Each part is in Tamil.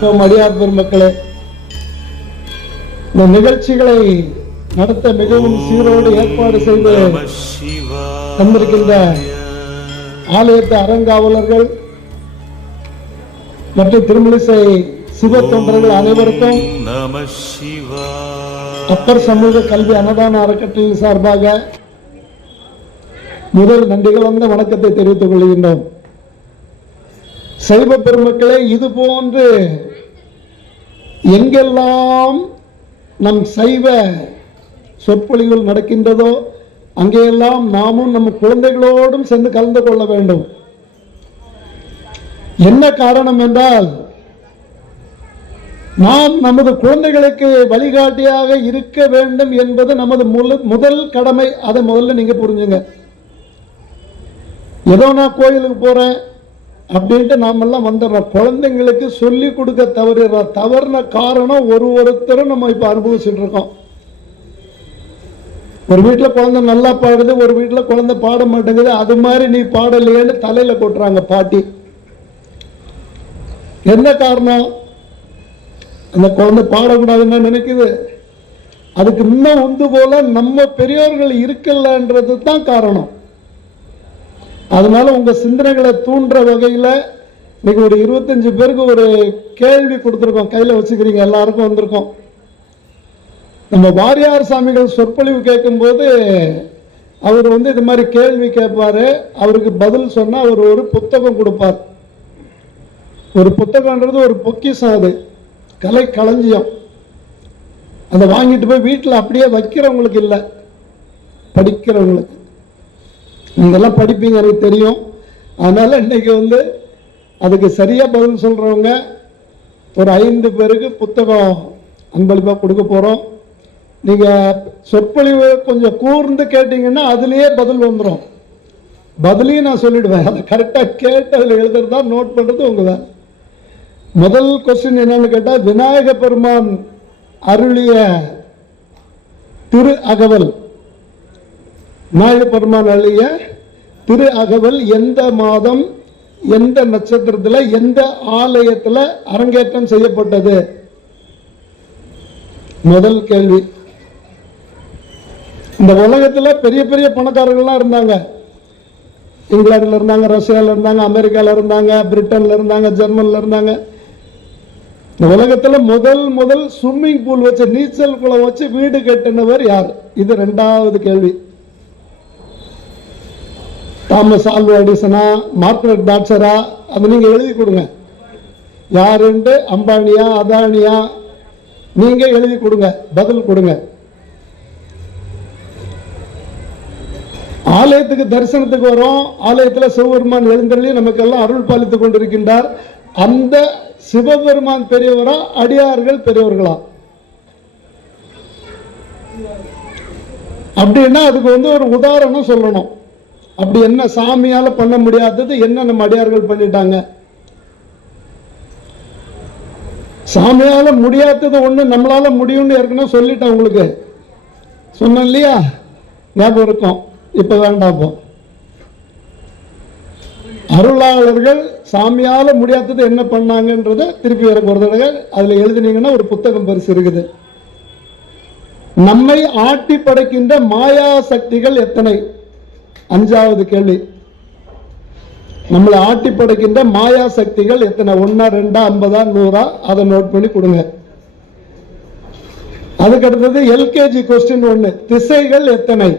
அடியார் பெருமக்களே, இந்த நிகழ்ச்சிகளை நடத்த மிகவும் சீரோடு ஏற்பாடு செய்து தந்திருக்கின்ற ஆலயத்து அறங்காவலர்கள் மற்றும் திருமலிசை சிவ தொண்டர்கள் அனைவருக்கும் அப்பர் சமூக கல்வி அன்னதான அறக்கட்டளையின் சார்பாக முதல் நன்றி கலந்த வணக்கத்தை தெரிவித்துக் கொள்கின்றோம். சைவ பெருமக்களே, இது போன்று எங்கெல்லாம் நம் சைவ சொற்பொழிவுகள் நடக்கின்றதோ அங்கெல்லாம் நாமும் நம் குழந்தைகளோடும் சென்று கலந்து கொள்ள வேண்டும். என்ன காரணம் என்றால், நாம் நமது குழந்தைகளுக்கு வழிகாட்டியாக இருக்க வேண்டும் என்பது நமது முதல் கடமை. அதை முதல்ல நீங்க புரிஞ்சுங்க. ஏதோ நான் கோயிலுக்கு போறேன் அப்படின்ட்டு நாமெல்லாம் வந்துடுறோம். குழந்தைங்களுக்கு சொல்லி கொடுக்க தவறுன காரணம் ஒருத்தரும் நம்ம இப்ப அனுபவிச்சுட்டு இருக்கோம். ஒரு வீட்டில் குழந்தை நல்லா பாடுது, ஒரு வீட்டில் குழந்தை பாட மாட்டேங்குது. அது மாதிரி நீ பாடலையேன்னு தலையில கொட்டுறாங்க பாட்டி. என்ன காரணம்? அந்த குழந்தை பாடக்கூடாதுன்னு நினைக்குது. அதுக்கு இன்னும் உந்து போல நம்ம பெரியோர்கள் இருக்கலன்றது தான் காரணம். அதனால உங்க சிந்தனைகளை தூண்டுற வகையில இன்னைக்கு ஒரு 25 பேருக்கு ஒரு கேள்வி கொடுத்துருக்கோம். கையில வச்சுக்கிறீங்க, எல்லாருக்கும் வந்திருக்கோம். நம்ம வாரியார் சாமிகள் சொற்பொழிவு கேட்கும் போது அவர் இது மாதிரி கேள்வி கேட்பாரு. அவருக்கு பதில் சொன்னா அவர் ஒரு புத்தகம் கொடுப்பார். ஒரு புத்தகம்ன்றது ஒரு பொக்கிஷம், அது கலை களஞ்சியம். அதை வாங்கிட்டு போய் வீட்டில் அப்படியே வைக்கிறவங்களுக்கு இல்லை, படிக்கிறவங்களுக்கு. நீங்கெல்லாம் படிப்பீங்க, எனக்கு தெரியும். அதனால இன்னைக்கு அதுக்கு சரியா பதில் சொல்றவங்க ஒரு 5 பேருக்கு புத்தகம் அன்பளிப்பா கொடுக்க போறோம். நீங்க சொற்பொழிவு கொஞ்சம் கூர்ந்து கேட்டீங்கன்னா அதுலயே பதில் வந்துடும். பதிலையும் நான் சொல்லிடுவேன். அதை கரெக்டா கேட்டு அதுல எழுதுறதா நோட் பண்றது உங்க தான். முதல் கொஸ்டின் என்னன்னு கேட்டா, விநாயக பெருமான் அருளிய திரு அகவல், விநாயக பெருமான் அருளிய திரு அகவல் எந்த மாதம், எந்த நட்சத்திரத்தில், எந்த ஆலயத்தில் அரங்கேற்றம் செய்யப்பட்டது? முதல் கேள்வி. இந்த உலகத்தில் பெரிய பெரிய பணக்காரர்கள்லாம் இருந்தாங்க. இங்கிலாந்துல இருந்தாங்க, ரஷ்யாவில் இருந்தாங்க, அமெரிக்காவில் இருந்தாங்க, பிரிட்டன்ல இருந்தாங்க, ஜெர்மன்ல இருந்தாங்க. இந்த உலகத்தில் முதல் ஸ்விம்மிங் பூல் வச்சு, நீச்சல் குளம் வச்சு வீடு கட்டினவர் யார்? இது 2வது கேள்வி. தாமஸ் ஆல்வா எடிசனா, மார்கரெட் தாட்சரா? அது நீங்க எழுதி கொடுங்க. யாருண்டு? அம்பானியா, அதானியா? நீங்க எழுதி கொடுங்க, பதில் கொடுங்க. ஆலயத்துக்கு தரிசனத்துக்கு வரும். ஆலயத்தில் சிவபெருமான் எழுந்தருளி நமக்கு எல்லாம் அருள் பாலித்துக் கொண்டிருக்கின்றார். அந்த சிவபெருமான் பெரியவரா, அடியார்கள் பெரியவர்களா? அப்படின்னா அதுக்கு ஒரு உதாரணம் சொல்லணும். அப்படி என்ன சாமியால பண்ண முடியாதது என்ன நம்ம அடியார்கள் பண்ணிட்டாங்க? சாமியால முடியாதது ஒண்ணு நம்மளால முடியும்னு ஏற்கனவே சொல்லிட்டேன். உங்களுக்கு சொன்னேன் இல்லையா? ஞாபகம் இருக்கும். இப்ப வேண்டாம். அருளாளர்கள் சாமியால முடியாதது என்ன பண்ணாங்கன்றத திருப்பி எனக்கு ஒரு தடவை அதுல எழுதினீங்கன்னா ஒரு புத்தகம் பரிசு இருக்குது. நம்மை ஆட்டி படைக்கின்ற மாயா சக்திகள் எத்தனை? 5வது கேள்வி. நம்மளை ஆட்டி படைக்கின்ற மாயா சக்திகள் எத்தனை? 1, 2, 50, 100? அதை நோட் பண்ணி கொடுங்க. அதுக்கு அடுத்தது எல்கேஜி கொஸ்டின் 1. திசைகள் எத்தனை?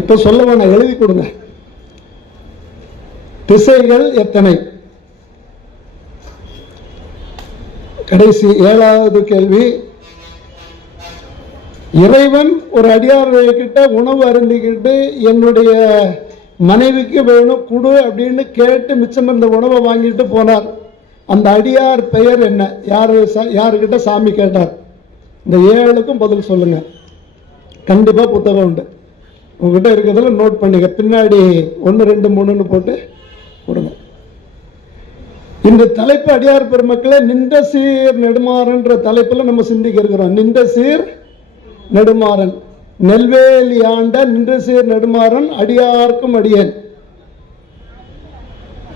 இப்ப சொல்ல வேணாம், எழுதி கொடுங்க. திசைகள் எத்தனை? கடைசி 7வது கேள்வி. இறைவன் ஒரு அடியார் கிட்ட உணவு அருந்திக்கிட்டு என்னுடைய மனைவிக்கு வேணும் குடு அப்படின்னு கேட்டு மிச்சம் இருந்த உணவை வாங்கிட்டு போனார். அந்த அடியார் பெயர் என்ன? யாருக்கிட்ட சாமி கேட்டார்? இந்த 7க்கும் பதில் சொல்லுங்க. கண்டிப்பா புத்தகம் உண்டு உங்ககிட்ட இருக்கிறதுல நோட் பண்ணிக்க. பின்னாடி 1, 2, 3ன்னு போட்டு கொடுங்க. இந்த தலைப்பு அடியார் பெருமக்களை நின்ற சீர் நெடுமாறன்ற தலைப்புல நம்ம சிந்திக்க இருக்கிறோம். நின்ற சீர் நெடுமாறன், நெல்வேலி ஆண்ட நின்ற சீர் நெடுமாறன், அடியார்க்கும் அடியேன்.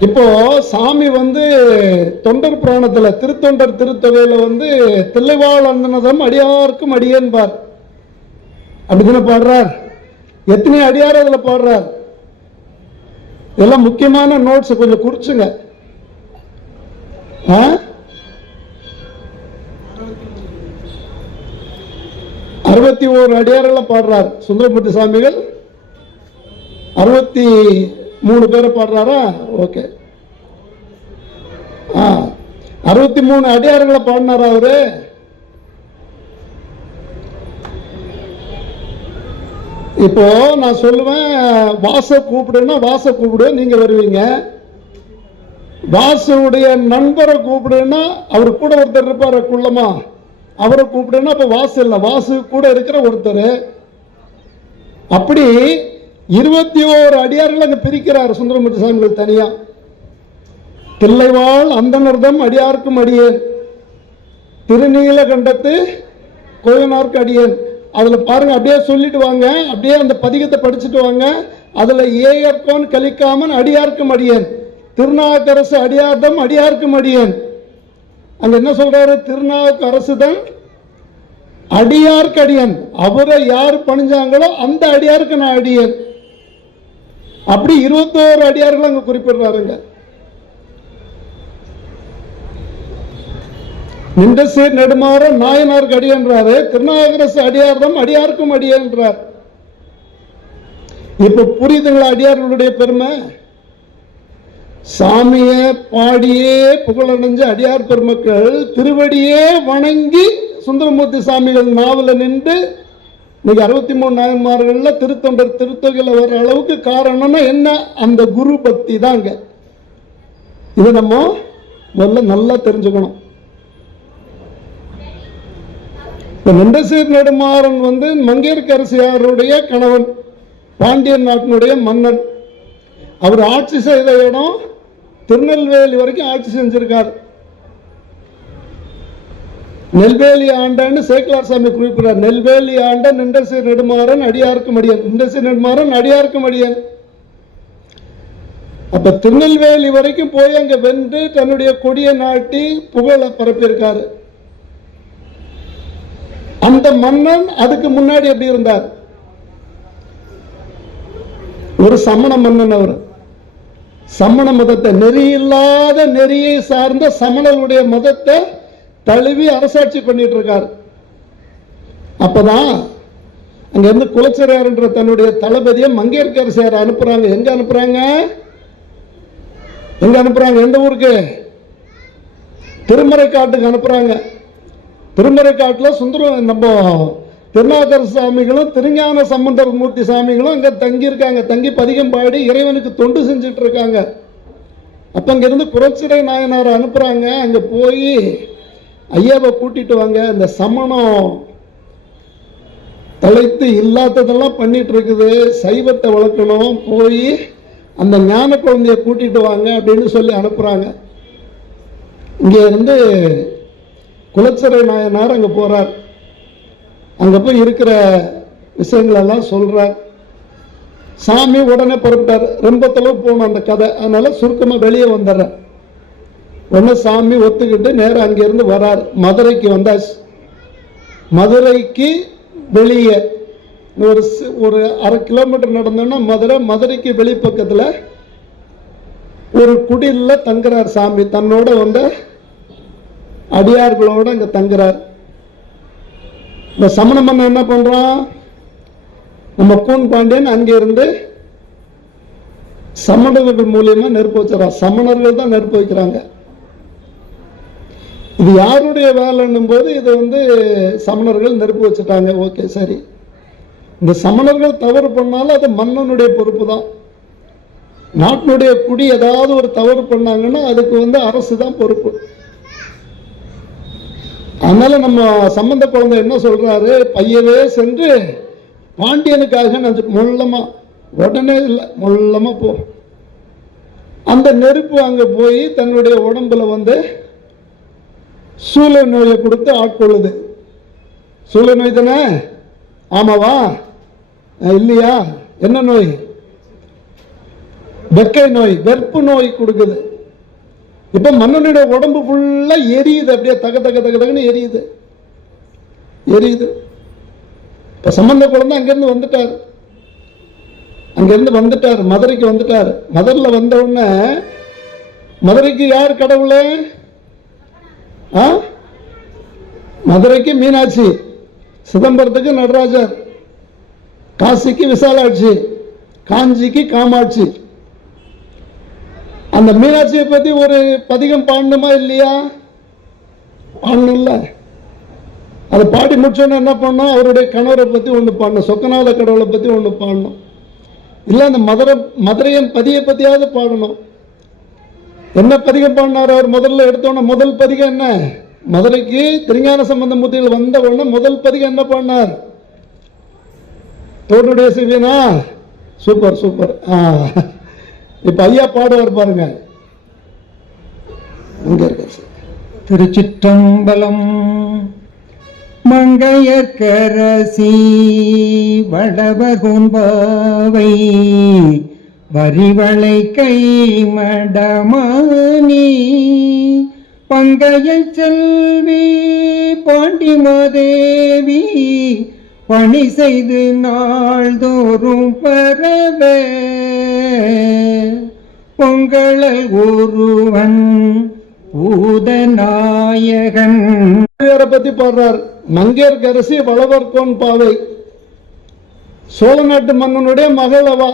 இப்போ சாமி தொண்டர் புராணத்துல திருத்தொண்டர் திருத்தொகையில தில்லைவாழ் அந்தனதம் அடியாருக்கும் அடியேன்பார் அப்படித்தானே பாடுறார். எத்தனை அடியார் அதுல பாடுறார். இதெல்லாம் முக்கியமான நோட்ஸ், கொஞ்சம் குறிச்சுங்க. 61 அடியாரெல்லாம் பாடுறார் சுந்தரமூர்த்தி சாமிகள். 63 பேரை பாடுறாரா? ஓகே. 63 அடியார்களை பாடினாரா அவரு? இப்போ நான் சொல்லுவேன், வாச கூப்பிடுன்னா வாச கூப்பிடு, நீங்க வருவீங்க. வாசுடைய நண்பரை கூப்பிடுன்னா அவர் கூட ஒருத்தர் இருப்பார் குள்ளமா, அவரை கூப்பிடுன்னா அப்ப வாசு இல்லை, வாசு கூட இருக்கிற ஒருத்தர். அப்படி 21 அடியார்கள் அங்க பிரிக்கிறார் சுந்தரமூர்த்தி சாமிகள் தனியா. தில்லைவாழ் அந்தனர்தம் அடியாருக்கும் அடியேன், திருநீலகண்டத்து கோயனார்க்கு அடியேன். அதுல பாருங்க, அப்படியே சொல்லிட்டு வாங்க, அப்படியே அந்த பதிகத்தை படிச்சுட்டு வாங்க. அதுல ஏயர்கோன் கலிக்காமன் அடியாருக்கும் அடியேன், திருநாவுக்கரசு அடியார்தம் அடியாருக்கும் அடியேன். அங்க என்ன சொல்றாரு? திருநாவுக்கரசு தான் அடியாருக்கு அடியன், அவரை யார் பணிஞ்சாங்களோ அந்த அடியாருக்கு நான் அடியேன். அப்படி 21 அடியார்கள் அங்க குறிப்பிடுறாருங்க. நின்றசீர் நெடுமாற நாயனாருக்கு அடியன்றாரு, திருநாவுக்கரசு அடியார்தம் அடியாருக்கும் அடியன்றார். இப்ப புரியுதுங்களா அடியார்களுடைய பெருமை? சாமிய பாடியே புகழடைஞ்ச அடியார் பெருமக்கள் திருவடியே வணங்கி சுந்தரமூர்த்தி சாமிகள் நாவல நின்று இன்னைக்கு 63 நாயன்மார்கள்ல திருத்தொண்டர் திருத்தொகையில வர்ற அளவுக்கு காரணம்னா என்ன? அந்த குரு பக்தி தாங்க. இதை நம்ம முதல்ல நல்லா தெரிஞ்சுக்கணும். நின்றசீர் நெடுமாறன் மங்கையர்க்கரசியாருடைய கணவன், பாண்டியன் நாட்டினுடைய மன்னன். அவர் ஆட்சி செய்த இடம் திருநெல்வேலி வரைக்கும் ஆட்சி செஞ்சிருக்கார். நெல்வேலி ஆண்டன்னு சேக்கலார் சாமி குறிப்பிடுறார். நெல்வேலி ஆண்ட நின்றசீர் நெடுமாறன் அடியாருக்கும் அடியன், நின்றசீர் நெடுமாறன் அடியாருக்கும் அடியன். அப்ப திருநெல்வேலி வரைக்கும் போய் அங்க வென்று தன்னுடைய கொடியை நாட்டி புகழ பரப்பியிருக்காரு. அந்த மன்னன் அதுக்கு முன்னாடி எப்படி இருந்தார்? ஒரு சமண மன்னன். அவர் சமண மதத்தை, நெறியில்லாத நெறியை சார்ந்த சமணர்களுடைய மதத்தை தழுவி அரசாட்சி பண்ணிட்டு இருக்கார். அப்பதான் அங்க இருந்து குலச்சிறையார் என்ற தன்னுடைய தளபதியை மங்கையர்க்கரசியார் அனுப்புறாங்க. எங்க அனுப்புறாங்க? எந்த ஊருக்கு? திருமறைக்காட்டுக்கு அனுப்புறாங்க. திருமறைக்காட்டுல நம்ம திருநாவுக்கரசு சாமிகளும் திருஞான சம்பந்தர் மூர்த்தி சாமிகளும் அங்க தங்கி இருக்காங்க. தங்கி பதிகம் பாடி இறைவனுக்கு தொண்டு செஞ்சுட்டு இருக்காங்க. அப்ப அங்க இருந்து குலச்சிறை நாயனார் அனுப்புறாங்க. அங்க போய் ஐயாவை கூட்டிட்டு வாங்க, இந்த சமணம் தலைத்து இல்லாததெல்லாம் பண்ணிட்டு இருக்குது, சைவத்தை வளர்க்கணும், போய் அந்த ஞான குழந்தைய கூட்டிட்டு வாங்க அப்படின்னு சொல்லி அனுப்புறாங்க. இங்க இருந்து குலச்சிறை நாயனார் அங்க போறார். அங்க போய் இருக்கிற விஷயங்கள் எல்லாம் சொல்றார். சாமி உடனே புறப்பட்டார். ரொம்ப தொலைவு போகணும் அந்த கதை, அதனால சுருக்கமா வெளியே வந்துடுற. உடனே சாமி ஒத்துக்கிட்டு நேரம் அங்கிருந்து வரார். மதுரைக்கு வந்தாச்சு. மதுரைக்கு வெளியே ஒரு 1/2 கிலோமீட்டர் நடந்தோம்னா மதுரை. மதுரைக்கு வெளிப்பக்கத்துல ஒரு குடில தங்குறார் சாமி. தன்னோட அடியார்களோட அங்க தங்குறார். இந்த சமண மன்னன் என்ன பண்றான்? நம்ம கூன் பாண்டியன் அங்க இருந்து சமணர்கள் மூலியமா நெருப்பு வச்சுறான். சமணர்கள் தான் நெருப்பு வைக்கிறாங்க. இது யாருடைய வேலைன்னும் போது இது சமணர்கள் நெருப்பு வச்சுட்டாங்க. ஓகே, சரி. இந்த சமணர்கள் தவறு பண்ணாலும் அது மன்னனுடைய பொறுப்பு தான். நாட்டினுடைய குடி ஏதாவது ஒரு தவறு பண்ணாங்கன்னா அதுக்கு அரசு தான் பொறுப்பு. அதனால நம்ம சம்பந்த குழந்தை என்ன சொல்றாரு? பையவே சென்று பாண்டியனுக்காக முள்ளமா, உடனே இல்லை, முள்ளமா போ. அந்த நெருப்பு அங்க போய் தன்னுடைய உடம்புல சூளை நோயை கொடுத்து ஆட்கொள்ளுது. சூளை நோய் தானே? ஆமாவா? இல்லையா? என்ன நோய்? வெக்கை நோய், வெறுப்பு நோய் கொடுக்குது. இப்ப மன்னனுடைய உடம்பு ஃபுல்லா எரியுது, அப்படியே தக தக தக தகன்னு எரியுது. இப்ப சம்பந்த குழந்தை அங்கிருந்து வந்துட்டார், மதுரைக்கு வந்துட்டார். மதுரையில வந்த உடனே, மதுரைக்கு யார் கடவுளே? மதுரைக்கு மீனாட்சி, சிதம்பரத்துக்கு நடராஜர், காசிக்கு விசாலாட்சி, காஞ்சிக்கு காமாட்சி. அந்த மீனாட்சியை பத்தி ஒரு பதிகம் பாடணுமா இல்லையா? பாடணும்ல. அதை பாடி முடிச்சோன்னு என்ன பண்ணோம்? அவருடைய கணவரை பத்தி ஒன்று பாடணும், சொக்கநாத கடவுளை பத்தி ஒன்று பாடணும், இல்ல அந்த மதுரையன் பதியை பத்தியாவது பாடணும். என்ன பதிகம் பாடினார் அவர்? முதல்ல எடுத்தோன்னா முதல் பதிகம் என்ன? மதுரைக்கு திருஞான சம்பந்த மூர்த்திகள் வந்த உடனே முதல் பதிகம் என்ன பாடினார்? தோடுடைய சிவியனா. Super super. இப்ப ஐயா பாடுவார் பாருங்க. திருச்சிற்றம்பலம். மங்கையர்க்கரசி வடவகும்பாவை வரிவளை கை மடமானி பங்கைய செல்வி பாண்டிமாதேவி பணி செய்து நாள்தோறும் பரவ பொங்கலல் ஒருவன் பூதநாயகன் பத்தி பாடுறார். மங்கையர்க்கரசி வளவர்கோன் பாவை, சோழ நாட்டு மன்னனுடைய மகள் அவா.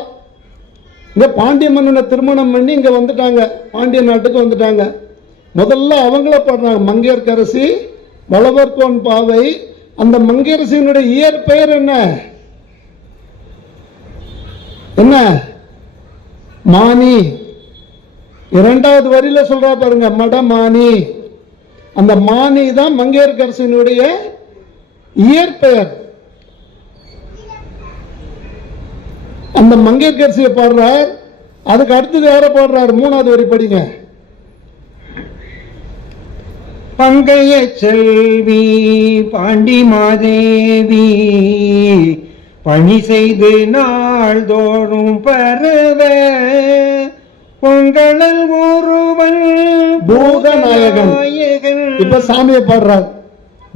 இங்க பாண்டிய மன்னனை திருமணம் பண்ணி இங்க வந்துட்டாங்க, பாண்டிய நாட்டுக்கு வந்துட்டாங்க. முதல்ல அவங்கள பாடுறாங்க, மங்கையர்க்கரசி வளவர்கோன் பாவை. அந்த மங்கையரசியினுடைய இயற்பெயர் என்ன? மானி. இரண்டாவது வரியில சொல்றா பாருங்க, மடமானி. அந்த மானி தான் மங்கையர்க்கரசியினுடைய இயற்பெயர். அந்த மங்கையர்க்கரசியை பாடுறார். அதுக்கு அடுத்தது யார பாடுறார்? மூணாவது வரி படிங்க. பங்கைய செல்வி பாண்டிமாதேவி பணி செய்து நாள்தோறும் பரவ பொங்கலல் ஒருவன் பூதநாயகன். இப்ப சாமியை பாடுறார்.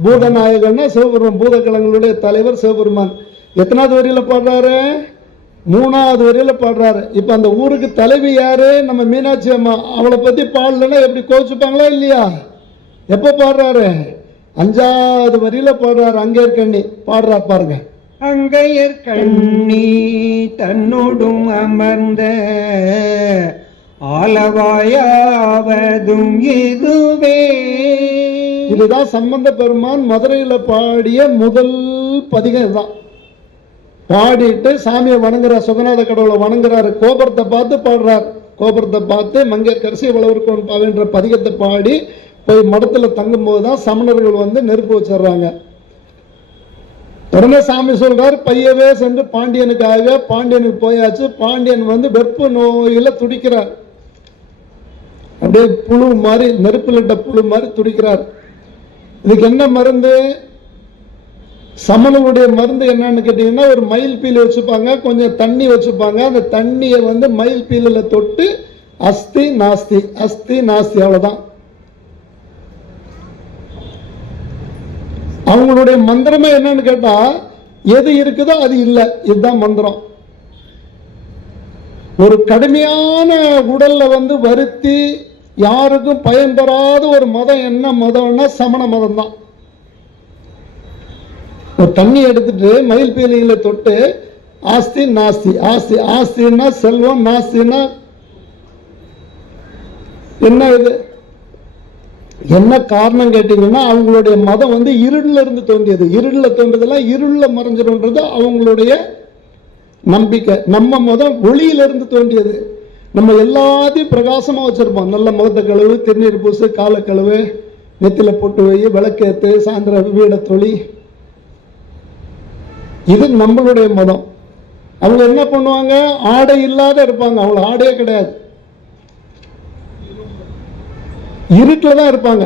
பூதநாயகன் சிவபெருமான், பூதகலங்களுடைய தலைவர் சிவபெருமான். எத்தனாவது வரியில பாடுறாரு? மூணாவது வரியில பாடுறாரு. இப்ப அந்த ஊருக்கு தலைவி யாரு? நம்ம மீனாட்சி அம்மா. அவளை பத்தி பாடலன்னா எப்படி கோச்சுப்பாங்களா இல்லையா? எப்ப பாடுறாரு? அஞ்சாவது வரியில பாடுறாரு. அங்கேற்கண்ணி பாடுறார் பாருங்க. அங்கையர்கண்ணி தன்னோடும் அமர்ந்த ஆலவாயாவதும் இதுவே. இதுதான் சம்பந்த பெருமான் மதுரையில பாடிய முதல் பதிகம் தான். பாடிட்டு சாமியை வணங்குறார், சுகநாத கடவுளை வணங்குறாரு. கோபுரத்தை பார்த்து பாடுறார். கோபுரத்தை பார்த்து மங்கையர்க்கரசி வளவர்கோன் பாவைன்ற பதிகத்தை பாடி போய் மடத்துல தங்கும் போதுதான் சமணர்கள் வந்து நெருப்பு வச்சிடுறாங்க. உடனே சாமி சொல்றாரு, பையவே சென்று பாண்டியனுக்காக. பாண்டியனுக்கு போயாச்சு. பாண்டியன் வந்து வெப்ப நோயில துடிக்கிறார். அப்படியே புழு மாதிரி, நெருப்பிலிட்ட புழு மாதிரி துடிக்கிறார். இதுக்கு என்ன மருந்து? சமணனுடைய மருந்து என்னன்னு கேட்டீங்கன்னா, ஒரு மயில் பீலி வச்சுப்பாங்க, கொஞ்சம் தண்ணி வச்சுப்பாங்க. அந்த தண்ணியை வந்து மயில் பீலில தொட்டு அஸ்தி நாஸ்தி, அஸ்தி நாஸ்தி, அவ்வளவுதான். அவங்களுடைய மந்திரமே என்னன்னு கேட்டா, எது இருக்குதோ அது இல்லை, இதுதான் மந்திரம். ஒரு கடுமையான உடல்ல வந்து வருத்தி யாருக்கும் பயன் தராத ஒரு மதம் என்ன மதம்னா சமண மதம் தான். ஒரு தண்ணி எடுத்துட்டு மயில் பீலியில தொட்டு ஆஸ்தி நாஸ்தி, ஆஸ்தி ஆஸ்தின்னா செல்வம், நாஸ்தின்னா என்ன? இது என்ன காரணம் கேட்டீங்கன்னா, அவங்களுடைய மதம் வந்து இருள்ல இருந்து தோன்றியது. இருள்ல தோன்றதெல்லாம் இருள்ல மறைஞ்சிரும்ன்றது அவங்களுடைய நம்பிக்கை. நம்ம மதம் ஒளியிலிருந்து தோன்றியது. நம்ம எல்லாத்தையும் பிரகாசமா வச்சிருப்போம். நல்ல முகத்தை கழுவு, திருநீர் பூசு, காலை கழுவு, நெத்தில போட்டு வை, விளக்கேத்து, சாயந்திர வீட தொழி. இது நம்மளுடைய மதம். அவங்க என்ன பண்ணுவாங்க? ஆடை இல்லாத இருப்பாங்க. அவங்க ஆடையே கிடையாது, இருட்டில் தான் இருப்பாங்க.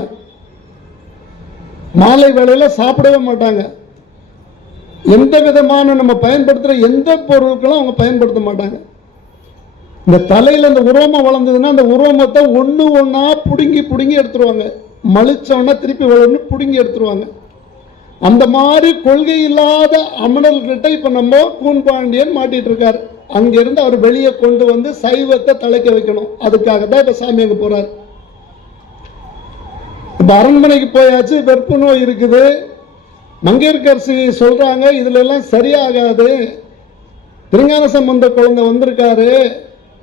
மாலை வேளையில சாப்பிடவே மாட்டாங்க. எந்த விதமான நம்ம பயன்படுத்துற எந்த பொருட்களும் அவங்க பயன்படுத்த மாட்டாங்க. இந்த தலையில இந்த உரோமம் வளர்ந்ததுன்னா அந்த உரோமத்தை ஒண்ணு ஒண்ணா புடுங்கி புடுங்கி எடுத்துருவாங்க. மலிச்சவன திருப்பி வளர்ந்து புடுங்கி எடுத்துருவாங்க. அந்த மாதிரி கொள்கை இல்லாத அமணர்கிட்ட இப்ப நம்ம கூன்பாண்டியன் மாட்டிட்டு இருக்காரு. அங்கிருந்து அவர் வெளியே கொண்டு வந்து சைவத்தை தலைக்க வைக்கணும். அதுக்காக தான் இப்ப சாமி அங்க போறாரு. இப்ப அரண்மனைக்கு போயாச்சு, வெப்ப நோய் இருக்குது. மங்கையர்கரசி சொல்றாங்க இதுல எல்லாம் சரியாகாது, திருஞான சம்பந்த குழந்தை வந்திருக்காரு,